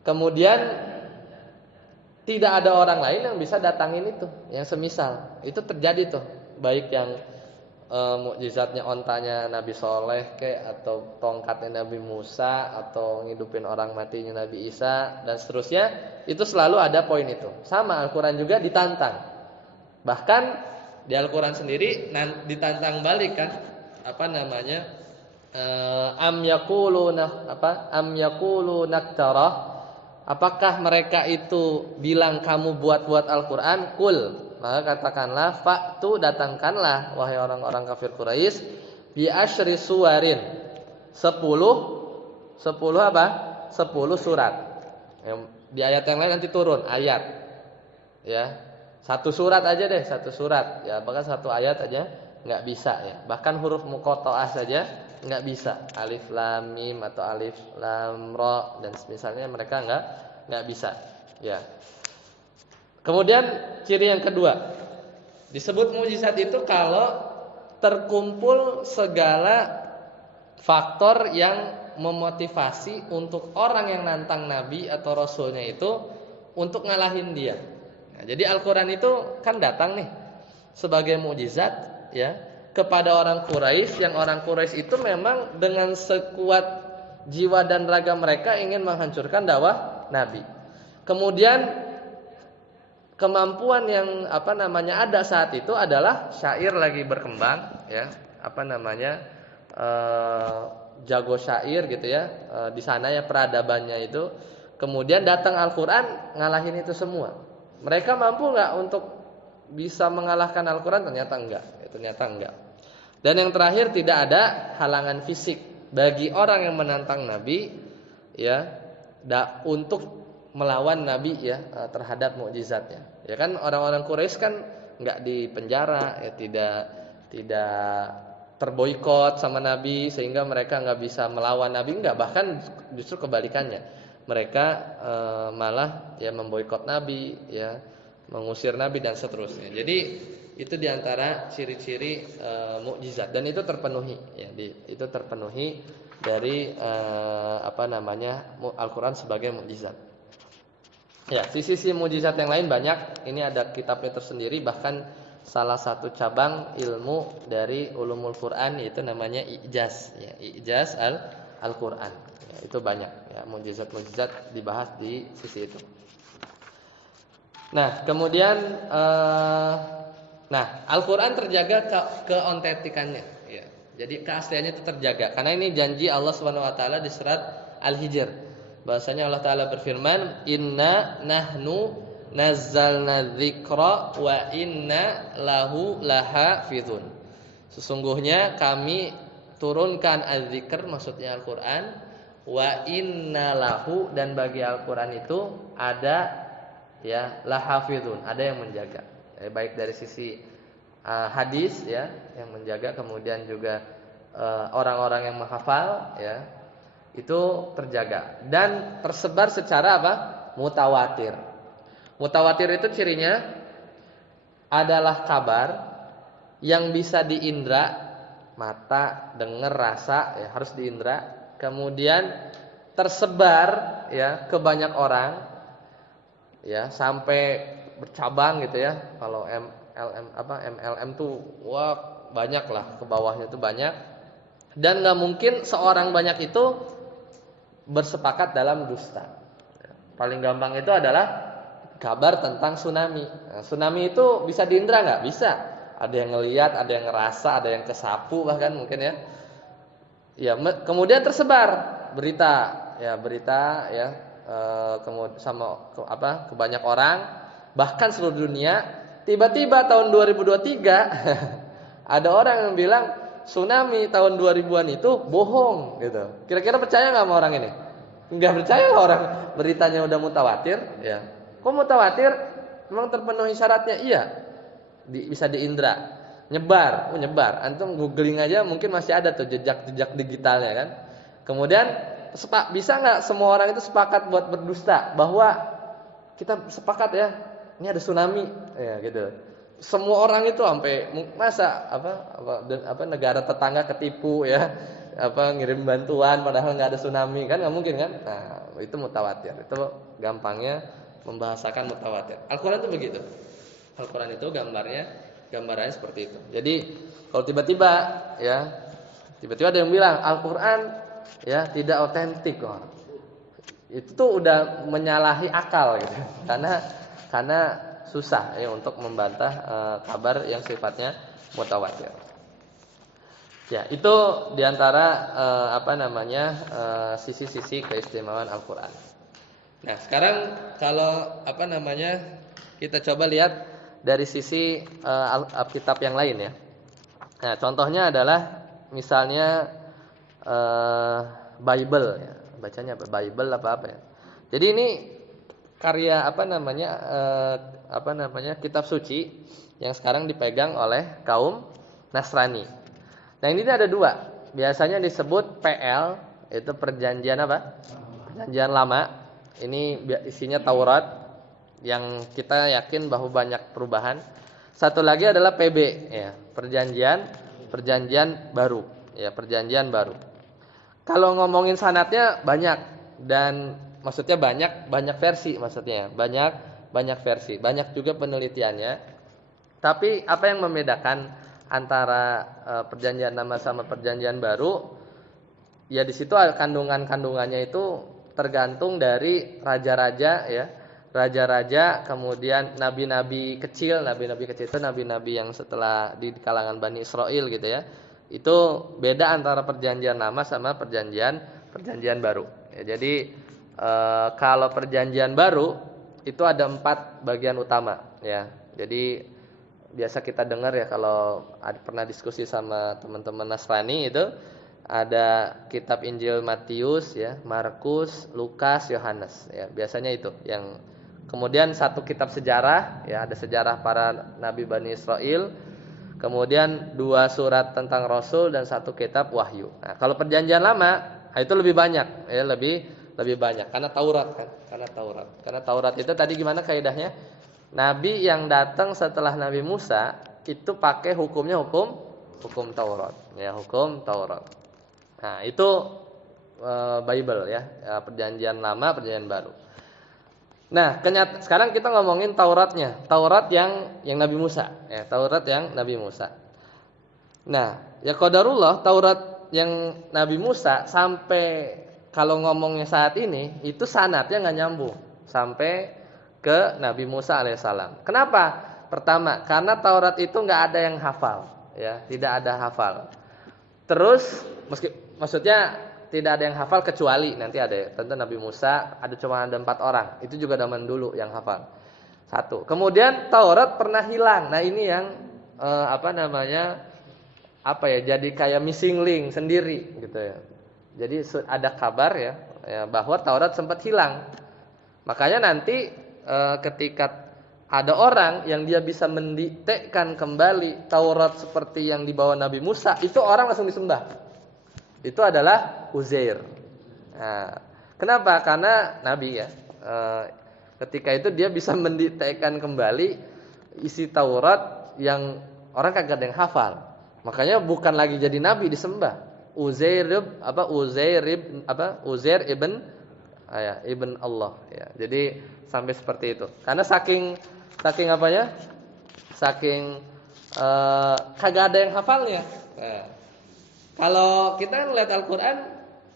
Kemudian tidak ada orang lain yang bisa datangin itu, yang semisal. Itu terjadi tuh, baik yang mukjizatnya ontanya Nabi Soleh atau tongkatnya Nabi Musa atau ngidupin orang matinya Nabi Isa dan seterusnya, itu selalu ada poin itu. Sama Al-Qur'an juga ditantang. Bahkan di Al-Qur'an sendiri ditantang balik kan, apa namanya? Am yaqulu naktarah. Apakah mereka itu bilang kamu buat-buat Al-Qur'an? Qul, maka katakanlah fa'tu, datangkanlah wahai orang-orang kafir Quraisy bi asyri suwarin 10 apa? 10 surat. Di ayat yang lain nanti turun ayat. Ya. Satu surat aja deh, satu surat. Ya, bahkan satu ayat aja enggak bisa ya. Bahkan huruf muqatta'ah saja enggak bisa. Alif lam mim atau alif lam ra dan misalnya mereka enggak bisa. Ya. Kemudian ciri yang kedua, disebut mukjizat itu kalau terkumpul segala faktor yang memotivasi untuk orang yang nantang Nabi atau Rasulnya itu untuk ngalahin dia. Nah, jadi Al-Qur'an itu kan datang nih sebagai mukjizat ya kepada orang Quraisy, yang orang Quraisy itu memang dengan sekuat jiwa dan raga mereka ingin menghancurkan dakwah Nabi. Kemudian kemampuan yang ada saat itu adalah syair lagi berkembang ya, jago syair gitu ya, di sana ya peradabannya itu. Kemudian datang Al-Qur'an ngalahin itu semua. Mereka mampu enggak untuk bisa mengalahkan Al-Qur'an? Ternyata enggak. Dan yang terakhir, tidak ada halangan fisik bagi orang yang menantang Nabi ya untuk melawan Nabi ya terhadap mukjizatnya. Ya kan orang-orang Quraisy kan enggak dipenjara ya, tidak terboikot sama Nabi sehingga mereka enggak bisa melawan Nabi, enggak, bahkan justru kebalikannya. Mereka malah ya memboikot Nabi ya, mengusir Nabi dan seterusnya. Jadi itu diantara ciri-ciri mukjizat dan itu terpenuhi ya, itu terpenuhi dari Al-Qur'an sebagai mukjizat. Ya, sisi mukjizat yang lain banyak. Ini ada kitabnya tersendiri, bahkan salah satu cabang ilmu dari ulumul Quran, yaitu namanya ijaz, ya, ijaz Al-Quran. Ya, itu banyak, ya, mukjizat-mukjizat dibahas di sisi itu. Nah, kemudian Al-Quran terjaga keontentikannya, ya. Jadi keasliannya itu terjaga karena ini janji Allah Subhanahu wa taala di surat Al-Hijr. Bahwasanya Allah taala berfirman, "Inna nahnu nazzalna dzikra wa inna lahu lahafizun." Sesungguhnya kami turunkan az-zikr, maksudnya Al-Qur'an, wa inna lahu, dan bagi Al-Qur'an itu ada, ya, lahafizun, ada yang menjaga. Baik dari sisi hadis, ya, yang menjaga, kemudian juga orang-orang yang menghafal, ya, itu terjaga dan tersebar secara apa? Mutawatir. Mutawatir itu cirinya adalah kabar yang bisa diindra, mata, dengar, rasa, ya, harus diindra, kemudian tersebar, ya, ke banyak orang, ya, sampai bercabang gitu, ya. Kalau MLM tuh wah banyak lah, ke bawahnya tuh banyak, dan nggak mungkin seorang banyak itu bersepakat dalam dusta. Paling gampang itu adalah kabar tentang tsunami. Nah, tsunami itu bisa diindra nggak? Bisa. Ada yang ngelihat, ada yang ngerasa, ada yang kesapu bahkan mungkin, ya. Ya, kemudian tersebar berita, ya, kemudian ke banyak orang, bahkan seluruh dunia. Tiba-tiba tahun 2023 ada orang yang bilang tsunami tahun 2000-an itu bohong gitu. Kira-kira percaya nggak sama orang ini? Nggak percaya lah orang, beritanya udah mutawatir, ya. Kok mutawatir? Memang terpenuhi syaratnya? Iya. Bisa diindra. Nyebar. Antum googling aja mungkin masih ada tuh jejak-jejak digitalnya kan. Kemudian bisa nggak semua orang itu sepakat buat berdusta bahwa kita sepakat, ya, ini ada tsunami, ya, gitu. Semua orang itu sampai masa negara tetangga ketipu, ya, ngirim bantuan padahal nggak ada tsunami, kan nggak mungkin kan? Nah, itu mutawatir. Itu gampangnya membahasakan mutawatir. Al-Quran itu begitu. Al-Quran itu gambarannya seperti itu. Jadi kalau tiba-tiba ada yang bilang Al-Quran, ya, tidak otentik, kok, itu tuh udah menyalahi akal gitu. Karena susah, ya, untuk membantah kabar yang sifatnya mutawatir. Ya, itu diantara sisi-sisi keistimewaan Al-Quran. Nah, sekarang kalau kita coba lihat dari sisi Alkitab yang lain, ya. Nah, contohnya adalah misalnya Bible, ya. Bacanya apa? Bible apa ya. Jadi ini karya kitab suci yang sekarang dipegang oleh kaum Nasrani. Nah, ini ada dua. Biasanya disebut PL, itu perjanjian apa? Perjanjian lama. Ini isinya Taurat yang kita yakin bahwa banyak perubahan. Satu lagi adalah PB, ya, perjanjian baru, ya, perjanjian baru. Kalau ngomongin sanadnya banyak, dan maksudnya banyak versi, maksudnya banyak versi, banyak juga penelitiannya. Tapi apa yang membedakan antara perjanjian lama sama perjanjian baru? Ya, di situ kandungannya itu tergantung dari raja-raja, ya. Raja-raja, kemudian nabi-nabi kecil itu nabi-nabi yang setelah di kalangan Bani Israel gitu, ya. Itu beda antara perjanjian lama sama perjanjian baru. Ya, jadi kalau perjanjian baru itu ada 4 bagian utama, ya. Jadi biasa kita dengar, ya, kalau pernah diskusi sama teman-teman Nasrani itu ada kitab Injil Matius, ya, Markus, Lukas, Yohanes, ya. Biasanya itu yang. Kemudian satu kitab sejarah, ya, ada sejarah para nabi Bani Israel. Kemudian 2 surat tentang Rasul dan 1 kitab Wahyu. Nah, kalau perjanjian lama itu lebih banyak, ya, lebih banyak karena Taurat kan, karena Taurat itu tadi gimana kaidahnya? Nabi yang datang setelah Nabi Musa itu pakai hukum Taurat, ya, hukum Taurat. Nah, itu Bible, ya, perjanjian lama, perjanjian baru. Nah, sekarang kita ngomongin Tauratnya. Taurat yang Nabi Musa, ya, Taurat yang Nabi Musa. Nah, ya qadarullah Taurat yang Nabi Musa sampai kalau ngomongnya saat ini itu sanadnya nggak nyambung sampai ke Nabi Musa alaihissalam. Kenapa? Pertama, karena Taurat itu nggak ada yang hafal, ya, tidak ada hafal. Terus maksudnya tidak ada yang hafal kecuali nanti ada tentu Nabi Musa cuma ada 4 orang. Itu juga zaman dulu yang hafal. Satu. Kemudian Taurat pernah hilang. Nah, ini yang jadi kayak missing link sendiri gitu ya. Jadi ada kabar ya bahwa Taurat sempat hilang. Makanya nanti ketika ada orang yang dia bisa mendiktekan kembali Taurat seperti yang dibawa Nabi Musa, itu orang langsung disembah. Itu adalah Uzair. Nah, kenapa? Karena Nabi ya, ketika itu dia bisa mendiktekan kembali isi Taurat yang orang kagak ada yang hafal. Makanya bukan lagi jadi Nabi disembah. Uzair ibn Allah. Ya, jadi sampai seperti itu. Karena saking apanya? Saking kagak ada yang hafalnya. Nah, kalau kita ngeliat Al-Qur'an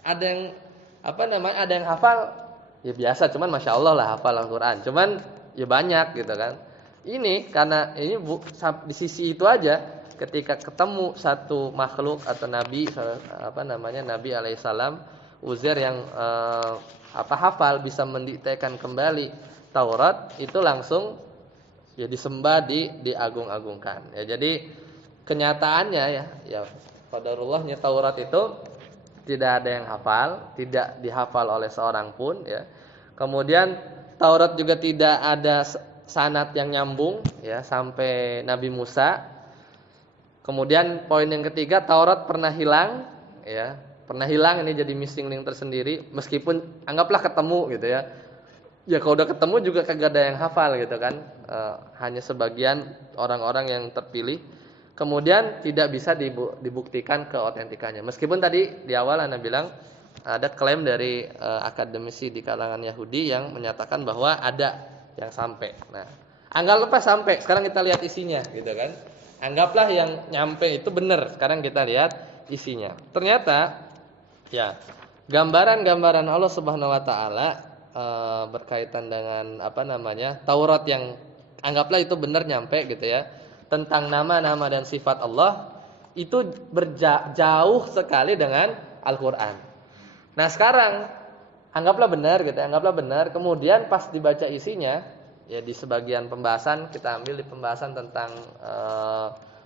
ada yang ada yang hafal, ya biasa, cuman masya Allah lah hafal Al-Qur'an. Cuman ya banyak gitu kan. Ini karena ini di sisi itu aja, ketika ketemu satu makhluk atau nabi Nabi alaihissalam Uzair yang hafal bisa mendiktekan kembali Taurat, itu langsung ya disembah, diagung-agungkan. Ya, jadi kenyataannya ya qadarullahnya Taurat itu tidak ada yang hafal, tidak dihafal oleh seorang pun ya. Kemudian Taurat juga tidak ada sanad yang nyambung ya sampai Nabi Musa. Kemudian poin yang ketiga, Taurat pernah hilang ya. Pernah hilang, ini jadi missing link tersendiri, meskipun anggaplah ketemu gitu ya. Ya kalau udah ketemu juga kagak ada yang hafal gitu kan. Hanya sebagian orang-orang yang terpilih. Kemudian tidak bisa dibuktikan keotentikannya. Meskipun tadi di awal Anda bilang ada klaim dari akademisi di kalangan Yahudi yang menyatakan bahwa ada yang sampai. Nah, anggaplah sampai. Sekarang kita lihat isinya, gitu kan? Anggaplah yang nyampe itu benar. Sekarang kita lihat isinya. Ternyata, ya, gambaran-gambaran Allah Subhanahu Wa Taala berkaitan dengan Taurat yang anggaplah itu benar nyampe, gitu ya. Tentang nama-nama dan sifat Allah itu jauh sekali dengan Al-Qur'an. Nah, sekarang anggaplah benar gitu, anggaplah benar. Kemudian pas dibaca isinya, ya di sebagian pembahasan kita ambil di pembahasan tentang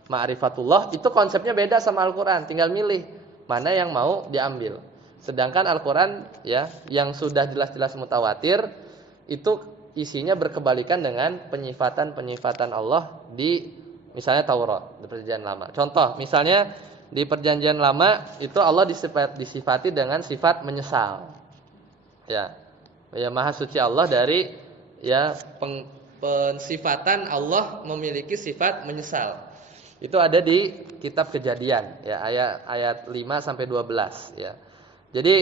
ma'rifatullah, itu konsepnya beda sama Al-Qur'an, tinggal milih mana yang mau diambil. Sedangkan Al-Qur'an ya yang sudah jelas-jelas mutawatir itu isinya berkebalikan dengan penyifatan-penyifatan Allah di misalnya Taurat di Perjanjian Lama. Contoh, misalnya di Perjanjian Lama itu Allah disifati dengan sifat menyesal. Ya. Ya Maha Suci Allah dari ya pensifatan Allah memiliki sifat menyesal. Itu ada di kitab Kejadian ya ayat 5 sampai 12 ya. Jadi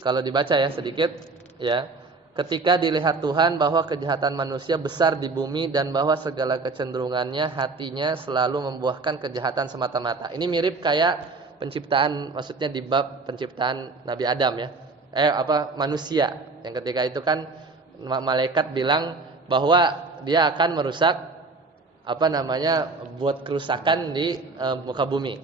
kalau dibaca ya sedikit ya. Ketika dilihat Tuhan bahwa kejahatan manusia besar di bumi dan bahwa segala kecenderungannya hatinya selalu membuahkan kejahatan semata-mata. Ini mirip kayak penciptaan, maksudnya di bab penciptaan Nabi Adam ya. Manusia. Yang ketika itu kan malaikat bilang bahwa dia akan merusak buat kerusakan di muka bumi.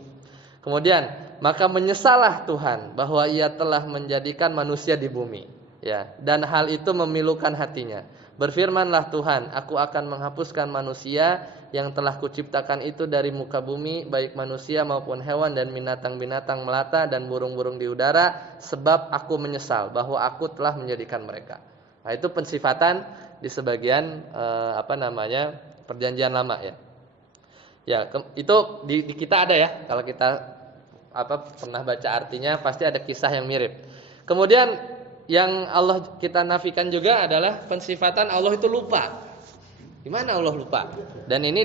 Kemudian, maka menyesallah Tuhan bahwa ia telah menjadikan manusia di bumi. Ya, dan hal itu memilukan hatinya. Berfirmanlah Tuhan, aku akan menghapuskan manusia yang telah kuciptakan itu dari muka bumi, baik manusia maupun hewan dan binatang-binatang melata dan burung-burung di udara, sebab aku menyesal bahwa aku telah menjadikan mereka. Nah, itu pensifatan di sebagian Perjanjian Lama ya. Ya, itu di kita ada ya. Kalau kita pernah baca artinya pasti ada kisah yang mirip. Kemudian yang Allah kita nafikan juga adalah pensifatan Allah itu lupa. Di mana Allah lupa? Dan ini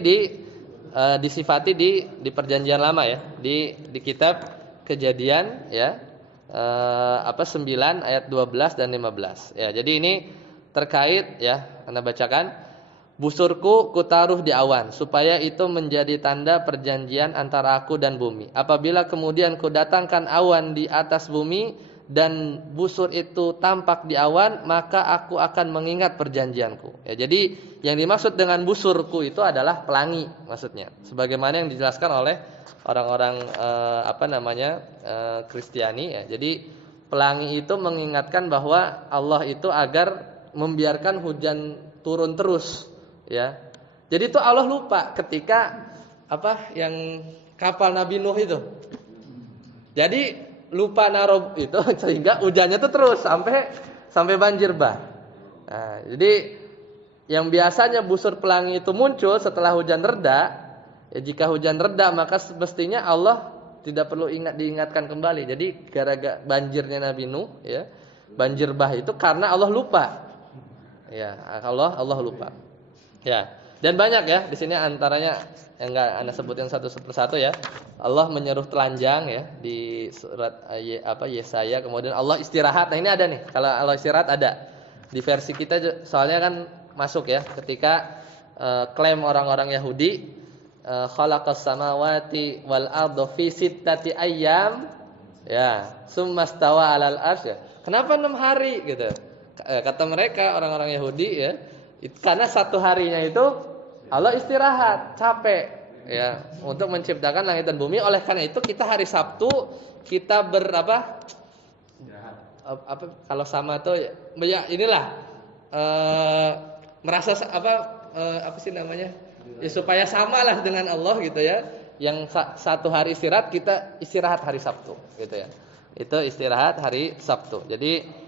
disifati di Perjanjian Lama ya, di kitab Kejadian ya. 9 ayat 12 dan 15. Ya, jadi ini terkait ya Anda bacakan. Busurku kutaruh di awan, supaya itu menjadi tanda perjanjian antara aku dan bumi. Apabila kemudian kudatangkan awan di atas bumi, dan busur itu tampak di awan, maka aku akan mengingat perjanjianku. Ya, jadi yang dimaksud dengan busurku itu adalah pelangi maksudnya. Sebagaimana yang dijelaskan oleh orang-orang Kristiani. Ya. Jadi pelangi itu mengingatkan bahwa Allah itu agar membiarkan hujan turun terus. Ya, jadi itu Allah lupa ketika yang kapal Nabi Nuh itu. Jadi lupa naruh itu sehingga hujannya itu terus sampai banjir bah. Nah, jadi yang biasanya busur pelangi itu muncul setelah hujan reda, ya jika hujan reda maka semestinya Allah tidak perlu diingatkan kembali. Jadi gara-gara banjirnya Nabi Nuh, ya banjir bah itu karena Allah lupa. Ya, Allah lupa. Ya, dan banyak ya di sini antaranya yang enggak Anda sebutin satu persatu ya. Allah menyeruh telanjang ya di surat Yesaya, kemudian Allah istirahat. Nah, ini ada nih. Kalau Allah istirahat ada. Di versi kita soalnya kan masuk ya ketika klaim orang-orang Yahudi khalaqas samawati wal arda fi sittati ayyam ya, tsummastawa 'alal arsy. Kenapa 6 hari gitu? Kata mereka orang-orang Yahudi ya, karena satu harinya itu Allah istirahat, capek ya untuk menciptakan langit dan bumi. Oleh karena itu kita hari Sabtu kita kalau sama tuh ya inilah merasa apa sih namanya? Ya, supaya samalah dengan Allah gitu ya. Yang satu hari istirahat, kita istirahat hari Sabtu gitu ya. Itu istirahat hari Sabtu. Jadi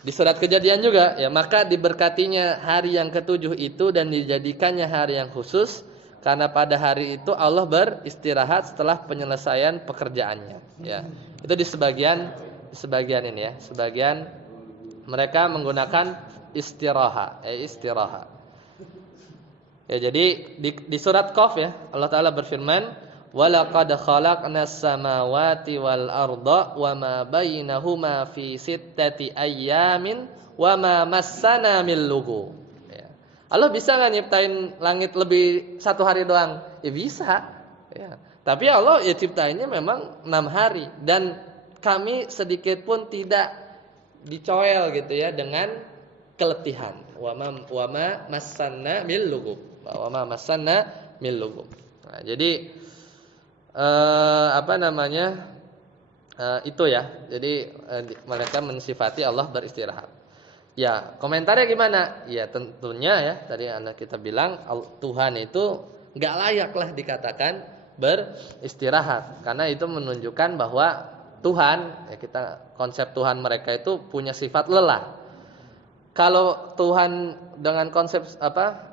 di surat Kejadian juga ya, maka diberkatinya hari yang ketujuh itu dan dijadikannya hari yang khusus karena pada hari itu Allah beristirahat setelah penyelesaian pekerjaannya ya. Itu di sebagian ini ya. Sebagian mereka menggunakan istiraha. Ya, jadi di surat Qaf ya, Allah Taala berfirman, "Walaqad khalaqnas samawati wal arda wama bainahuma fi sittati ayyamin wama massana min lughub." Ya. Allah bisa enggak nyiptain langit lebih satu hari doang? Ya bisa. Ya. Tapi Allah ya ciptainnya memang 6 hari dan kami sedikit pun tidak dicoel gitu ya dengan keletihan. Wama massana min lughub. Wama massana min lughub. Nah, jadi itu ya. Jadi mereka mensifati Allah beristirahat. Ya, komentarnya gimana? Ya, tentunya ya tadi kita bilang Tuhan itu enggak layaklah dikatakan beristirahat karena itu menunjukkan bahwa Tuhan ya, konsep Tuhan mereka itu punya sifat lelah. Kalau Tuhan dengan konsep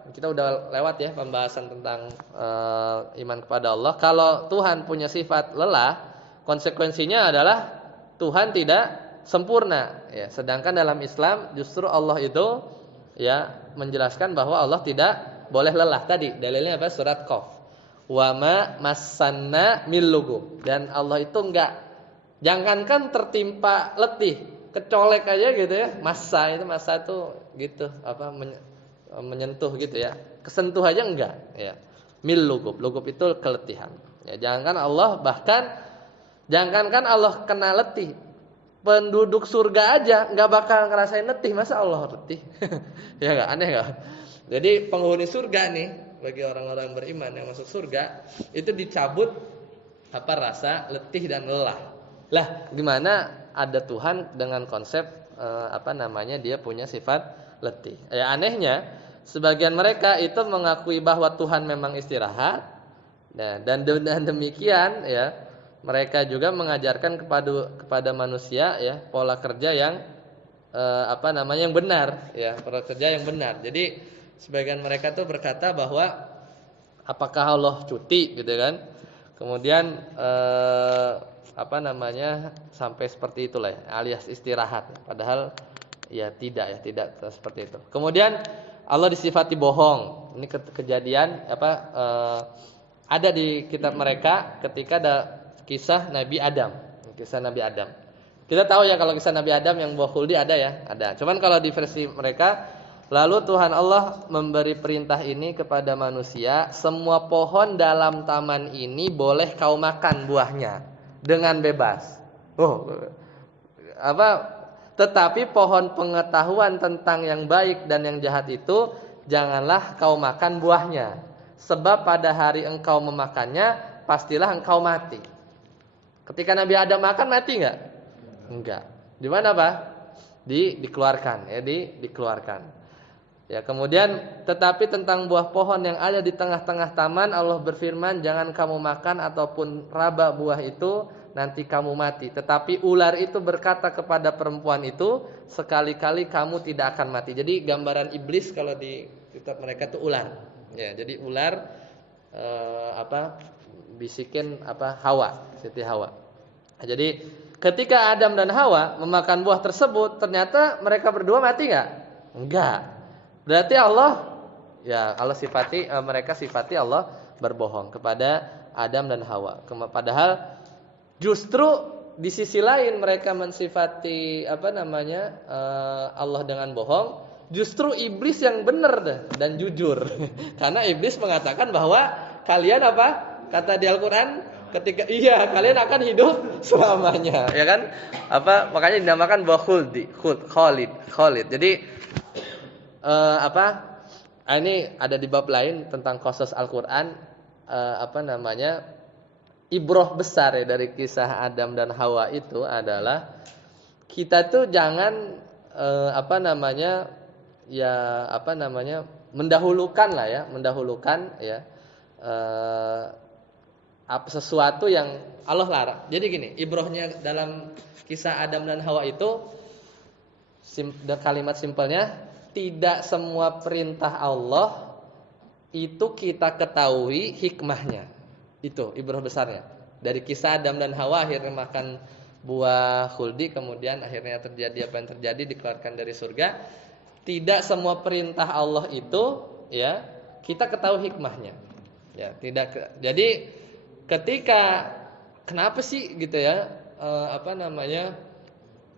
kita udah lewat ya pembahasan tentang iman kepada Allah. Kalau Tuhan punya sifat lelah, konsekuensinya adalah Tuhan tidak sempurna. Ya, sedangkan dalam Islam justru Allah itu ya menjelaskan bahwa Allah tidak boleh lelah. Tadi dalilnya apa? Surat Qaf. Wama massanna min lughub. Dan Allah itu jangankan tertimpa letih, kecolek aja gitu ya. Massa itu gitu menyentuh gitu ya. Kesentuh aja enggak ya. Mil lugub itu keletihan. Ya, jangankan Allah kena letih. Penduduk surga aja enggak bakal ngerasain letih, masa Allah letih? Ya enggak, aneh enggak? Jadi penghuni surga nih bagi orang-orang beriman yang masuk surga itu dicabut rasa letih dan lelah. Lah, gimana ada Tuhan dengan konsep dia punya sifat letih. Ya anehnya sebagian mereka itu mengakui bahwa Tuhan memang istirahat. Nah, dan demikian ya, mereka juga mengajarkan kepada manusia ya pola kerja yang yang benar ya, pola kerja yang benar. Jadi sebagian mereka tuh berkata bahwa apakah Allah cuti gitu kan. Kemudian sampai seperti itulah ya, alias istirahat. Padahal ya tidak seperti itu. Kemudian Allah disifati bohong. Ini kejadian ada di kitab mereka ketika ada kisah Nabi Adam. Kita tahu ya kalau kisah Nabi Adam yang buah khuldi ada ya, ada. Cuman kalau di versi mereka Lalu Tuhan Allah memberi perintah ini kepada manusia, semua pohon dalam taman ini boleh kau makan buahnya dengan bebas. Oh, apa? Tetapi pohon pengetahuan tentang yang baik dan yang jahat itu janganlah kau makan buahnya, sebab pada hari engkau memakannya pastilah engkau mati. Ketika Nabi Adam makan mati enggak? Enggak. Di mana, Pak? Dikeluarkan, ya, dikeluarkan. Ya, kemudian tetapi tentang buah pohon yang ada di tengah-tengah taman Allah berfirman, jangan kamu makan ataupun raba buah itu, nanti kamu mati. Tetapi ular itu berkata kepada perempuan itu, sekali-kali kamu tidak akan mati. Jadi gambaran iblis kalau di kitab mereka itu ular. Ya, jadi ular bisikin Hawa, Siti Hawa. Nah, jadi ketika Adam dan Hawa memakan buah tersebut, ternyata mereka berdua mati enggak? Enggak. Berarti mereka sifati Allah berbohong kepada Adam dan Hawa. Padahal justru di sisi lain mereka mensifati Allah dengan bohong. Justru iblis yang benar dan jujur. Karena iblis mengatakan bahwa kalian kata di Al-Qur'an, kalian akan hidup selamanya, ya kan? Makanya dinamakan bahwa Khalid. Jadi ini ada di bab lain tentang qasas Al-Qur'an, ibroh besar ya dari kisah Adam dan Hawa itu adalah kita tuh jangan mendahulukan sesuatu yang Allah larang. Jadi gini, ibrohnya dalam kisah Adam dan Hawa itu kalimat simpelnya, tidak semua perintah Allah itu kita ketahui hikmahnya. Itu ibroh besarnya. Dari kisah Adam dan Hawa akhirnya makan buah khuldi, kemudian akhirnya terjadi apa yang terjadi, dikeluarkan dari surga. Tidak semua perintah Allah itu ya kita ketahui hikmahnya. Ya, tidak. Jadi ketika kenapa sih gitu ya?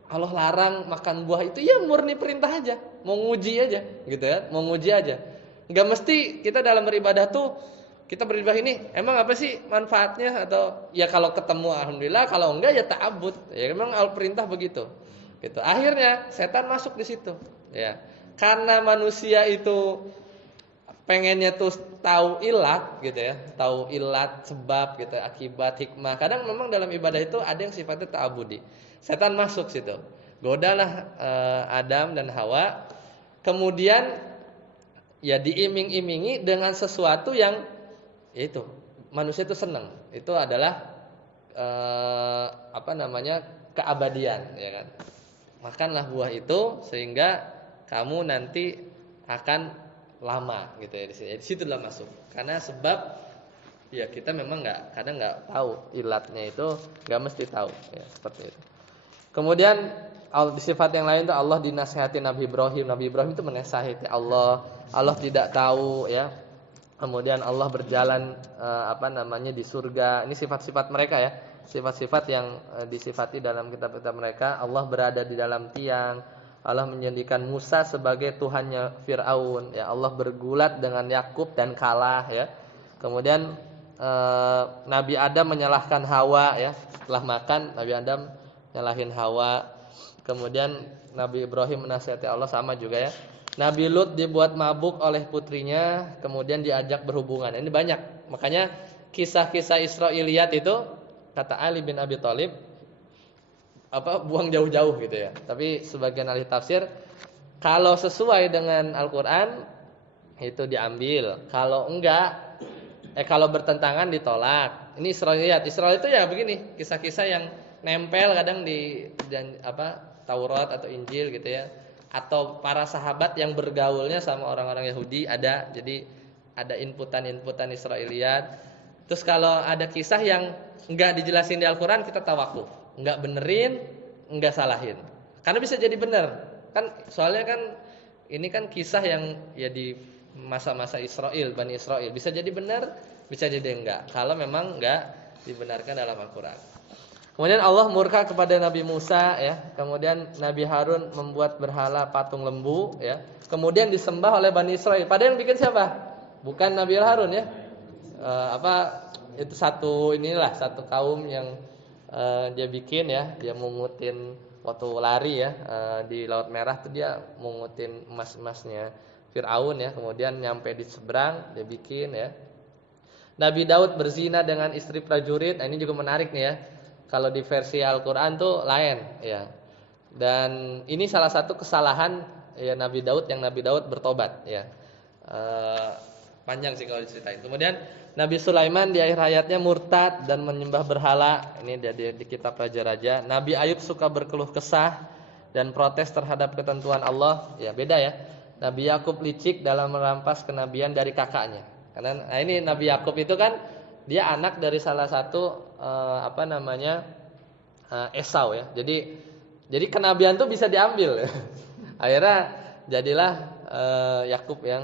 Allah larang makan buah itu, ya murni perintah aja, mau nguji aja gitu ya, mau nguji aja. Enggak mesti kita dalam beribadah tuh kita beribadah ini emang apa sih manfaatnya, atau ya kalau ketemu alhamdulillah, kalau enggak ya ta'abbud. Ya memang al perintah begitu. Gitu. Akhirnya setan masuk di situ, ya. Karena manusia itu pengennya tuh tahu ilat gitu ya, tahu ilat, sebab gitu, akibat, hikmah. Kadang memang dalam ibadah itu ada yang sifatnya ta'abudi. Setan masuk situ, godalah Adam dan Hawa, kemudian ya diiming-imingi dengan sesuatu yang itu manusia itu senang. Itu adalah keabadian, ya kan? Makanlah buah itu sehingga kamu nanti akan lama gitu ya di sini. Di situ lah masuk. Karena sebab ya kita memang kadang nggak tahu ilatnya, itu nggak mesti tahu ya, seperti itu. Kemudian di sifat yang lain itu Allah dinasihati Nabi Ibrahim. Nabi Ibrahim itu menasihati Allah. Allah tidak tahu ya. Kemudian Allah berjalan di surga. Ini sifat-sifat mereka ya. Sifat-sifat yang disifati dalam kitab-kitab mereka. Allah berada di dalam tiang. Allah menjadikan Musa sebagai tuhannya Fir'aun ya. Allah bergulat dengan Yakub dan kalah ya. Kemudian Nabi Adam menyalahkan Hawa ya. Setelah makan Nabi Adam nyalahin Hawa. Kemudian Nabi Ibrahim menasihati Allah, sama juga ya. Nabi Lut dibuat mabuk oleh putrinya, kemudian diajak berhubungan. Ini banyak. Makanya kisah-kisah Israiliyat itu kata Ali bin Abi Thalib buang jauh-jauh gitu ya. Tapi sebagian ahli tafsir kalau sesuai dengan Al-Qur'an itu diambil. Kalau enggak kalau bertentangan ditolak. Ini Israiliyat. Israil itu ya begini, kisah-kisah yang nempel kadang di Taurat atau Injil gitu ya, atau para sahabat yang bergaulnya sama orang-orang Yahudi ada. Jadi ada inputan Israiliyat. Terus kalau ada kisah yang enggak dijelasin di Al-Qur'an, kita tawakuf, enggak benerin, enggak salahin. Karena bisa jadi bener. Kan soalnya kan ini kan kisah yang ya di masa-masa Israel, Bani Israel. Bisa jadi benar, bisa jadi enggak. Kalau memang enggak dibenarkan dalam Al-Qur'an. Kemudian Allah murka kepada Nabi Musa ya. Kemudian Nabi Harun membuat berhala patung lembu ya. Kemudian disembah oleh Bani Israil. Padahal yang bikin siapa? Bukan Nabi Harun ya. Itu satu kaum yang dia bikin ya. Dia mungutin waktu lari ya di Laut Merah tuh dia mungutin emas-emasnya Fir'aun ya. Kemudian nyampe di seberang dia bikin ya. Nabi Daud berzina dengan istri prajurit. Nah, ini juga menarik nih ya. Kalau di versi Al-Qur'an tuh lain ya. Dan ini salah satu kesalahan ya Nabi Daud yang Nabi Daud bertobat ya. Panjang sih kalau diceritain. Kemudian Nabi Sulaiman di akhir hayatnya murtad dan menyembah berhala. Ini di kitab Raja-Raja. Nabi Ayub suka berkeluh kesah dan protes terhadap ketentuan Allah. Ya beda ya. Nabi Yakub licik dalam merampas kenabian dari kakaknya. Karena ini Nabi Yakub itu kan dia anak dari salah satu Esau ya. Jadi kenabian tuh bisa diambil. Akhirnya jadilah Yakub yang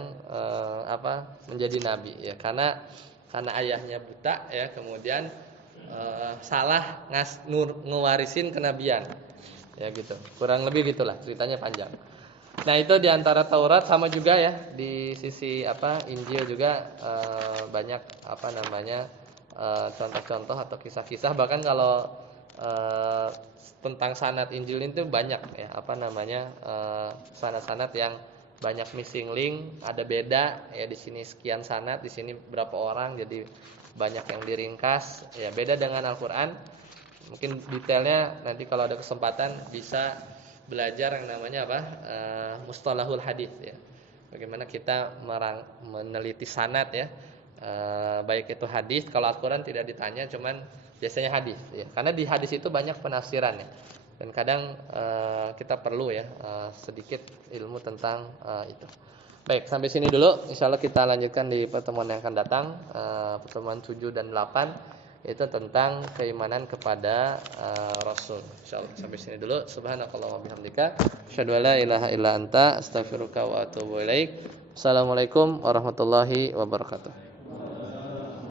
menjadi nabi ya. Karena ayahnya buta ya, kemudian salah ngewarisin kenabian. Ya gitu. Kurang lebih gitulah, ceritanya panjang. Nah, itu di antara Taurat sama juga ya di sisi Injil juga banyak contoh-contoh atau kisah-kisah, bahkan kalau tentang sanad Injil itu banyak ya sanad-sanad yang banyak missing link, ada beda ya, di sini sekian sanad, di sini berapa orang, jadi banyak yang diringkas ya, beda dengan Al-Qur'an. Mungkin detailnya nanti kalau ada kesempatan bisa belajar yang namanya mustalahul hadis ya. Bagaimana kita meneliti sanad ya. Baik itu hadis, kalau Al-Qur'an tidak ditanya, cuman biasanya hadis ya. Karena di hadis itu banyak penafsiran ya. Dan kadang kita perlu ya sedikit ilmu tentang itu. Baik, sampai sini dulu. Insyaallah kita lanjutkan di pertemuan yang akan datang, pertemuan 7 dan 8. Itu tentang keimanan kepada Rasul. Insyaallah sampai sini dulu. Subhanakallahumma bihamdika asyhadu an la ilaha illa anta astaghfiruka wa atubu ilaik. Assalamualaikum warahmatullahi wabarakatuh.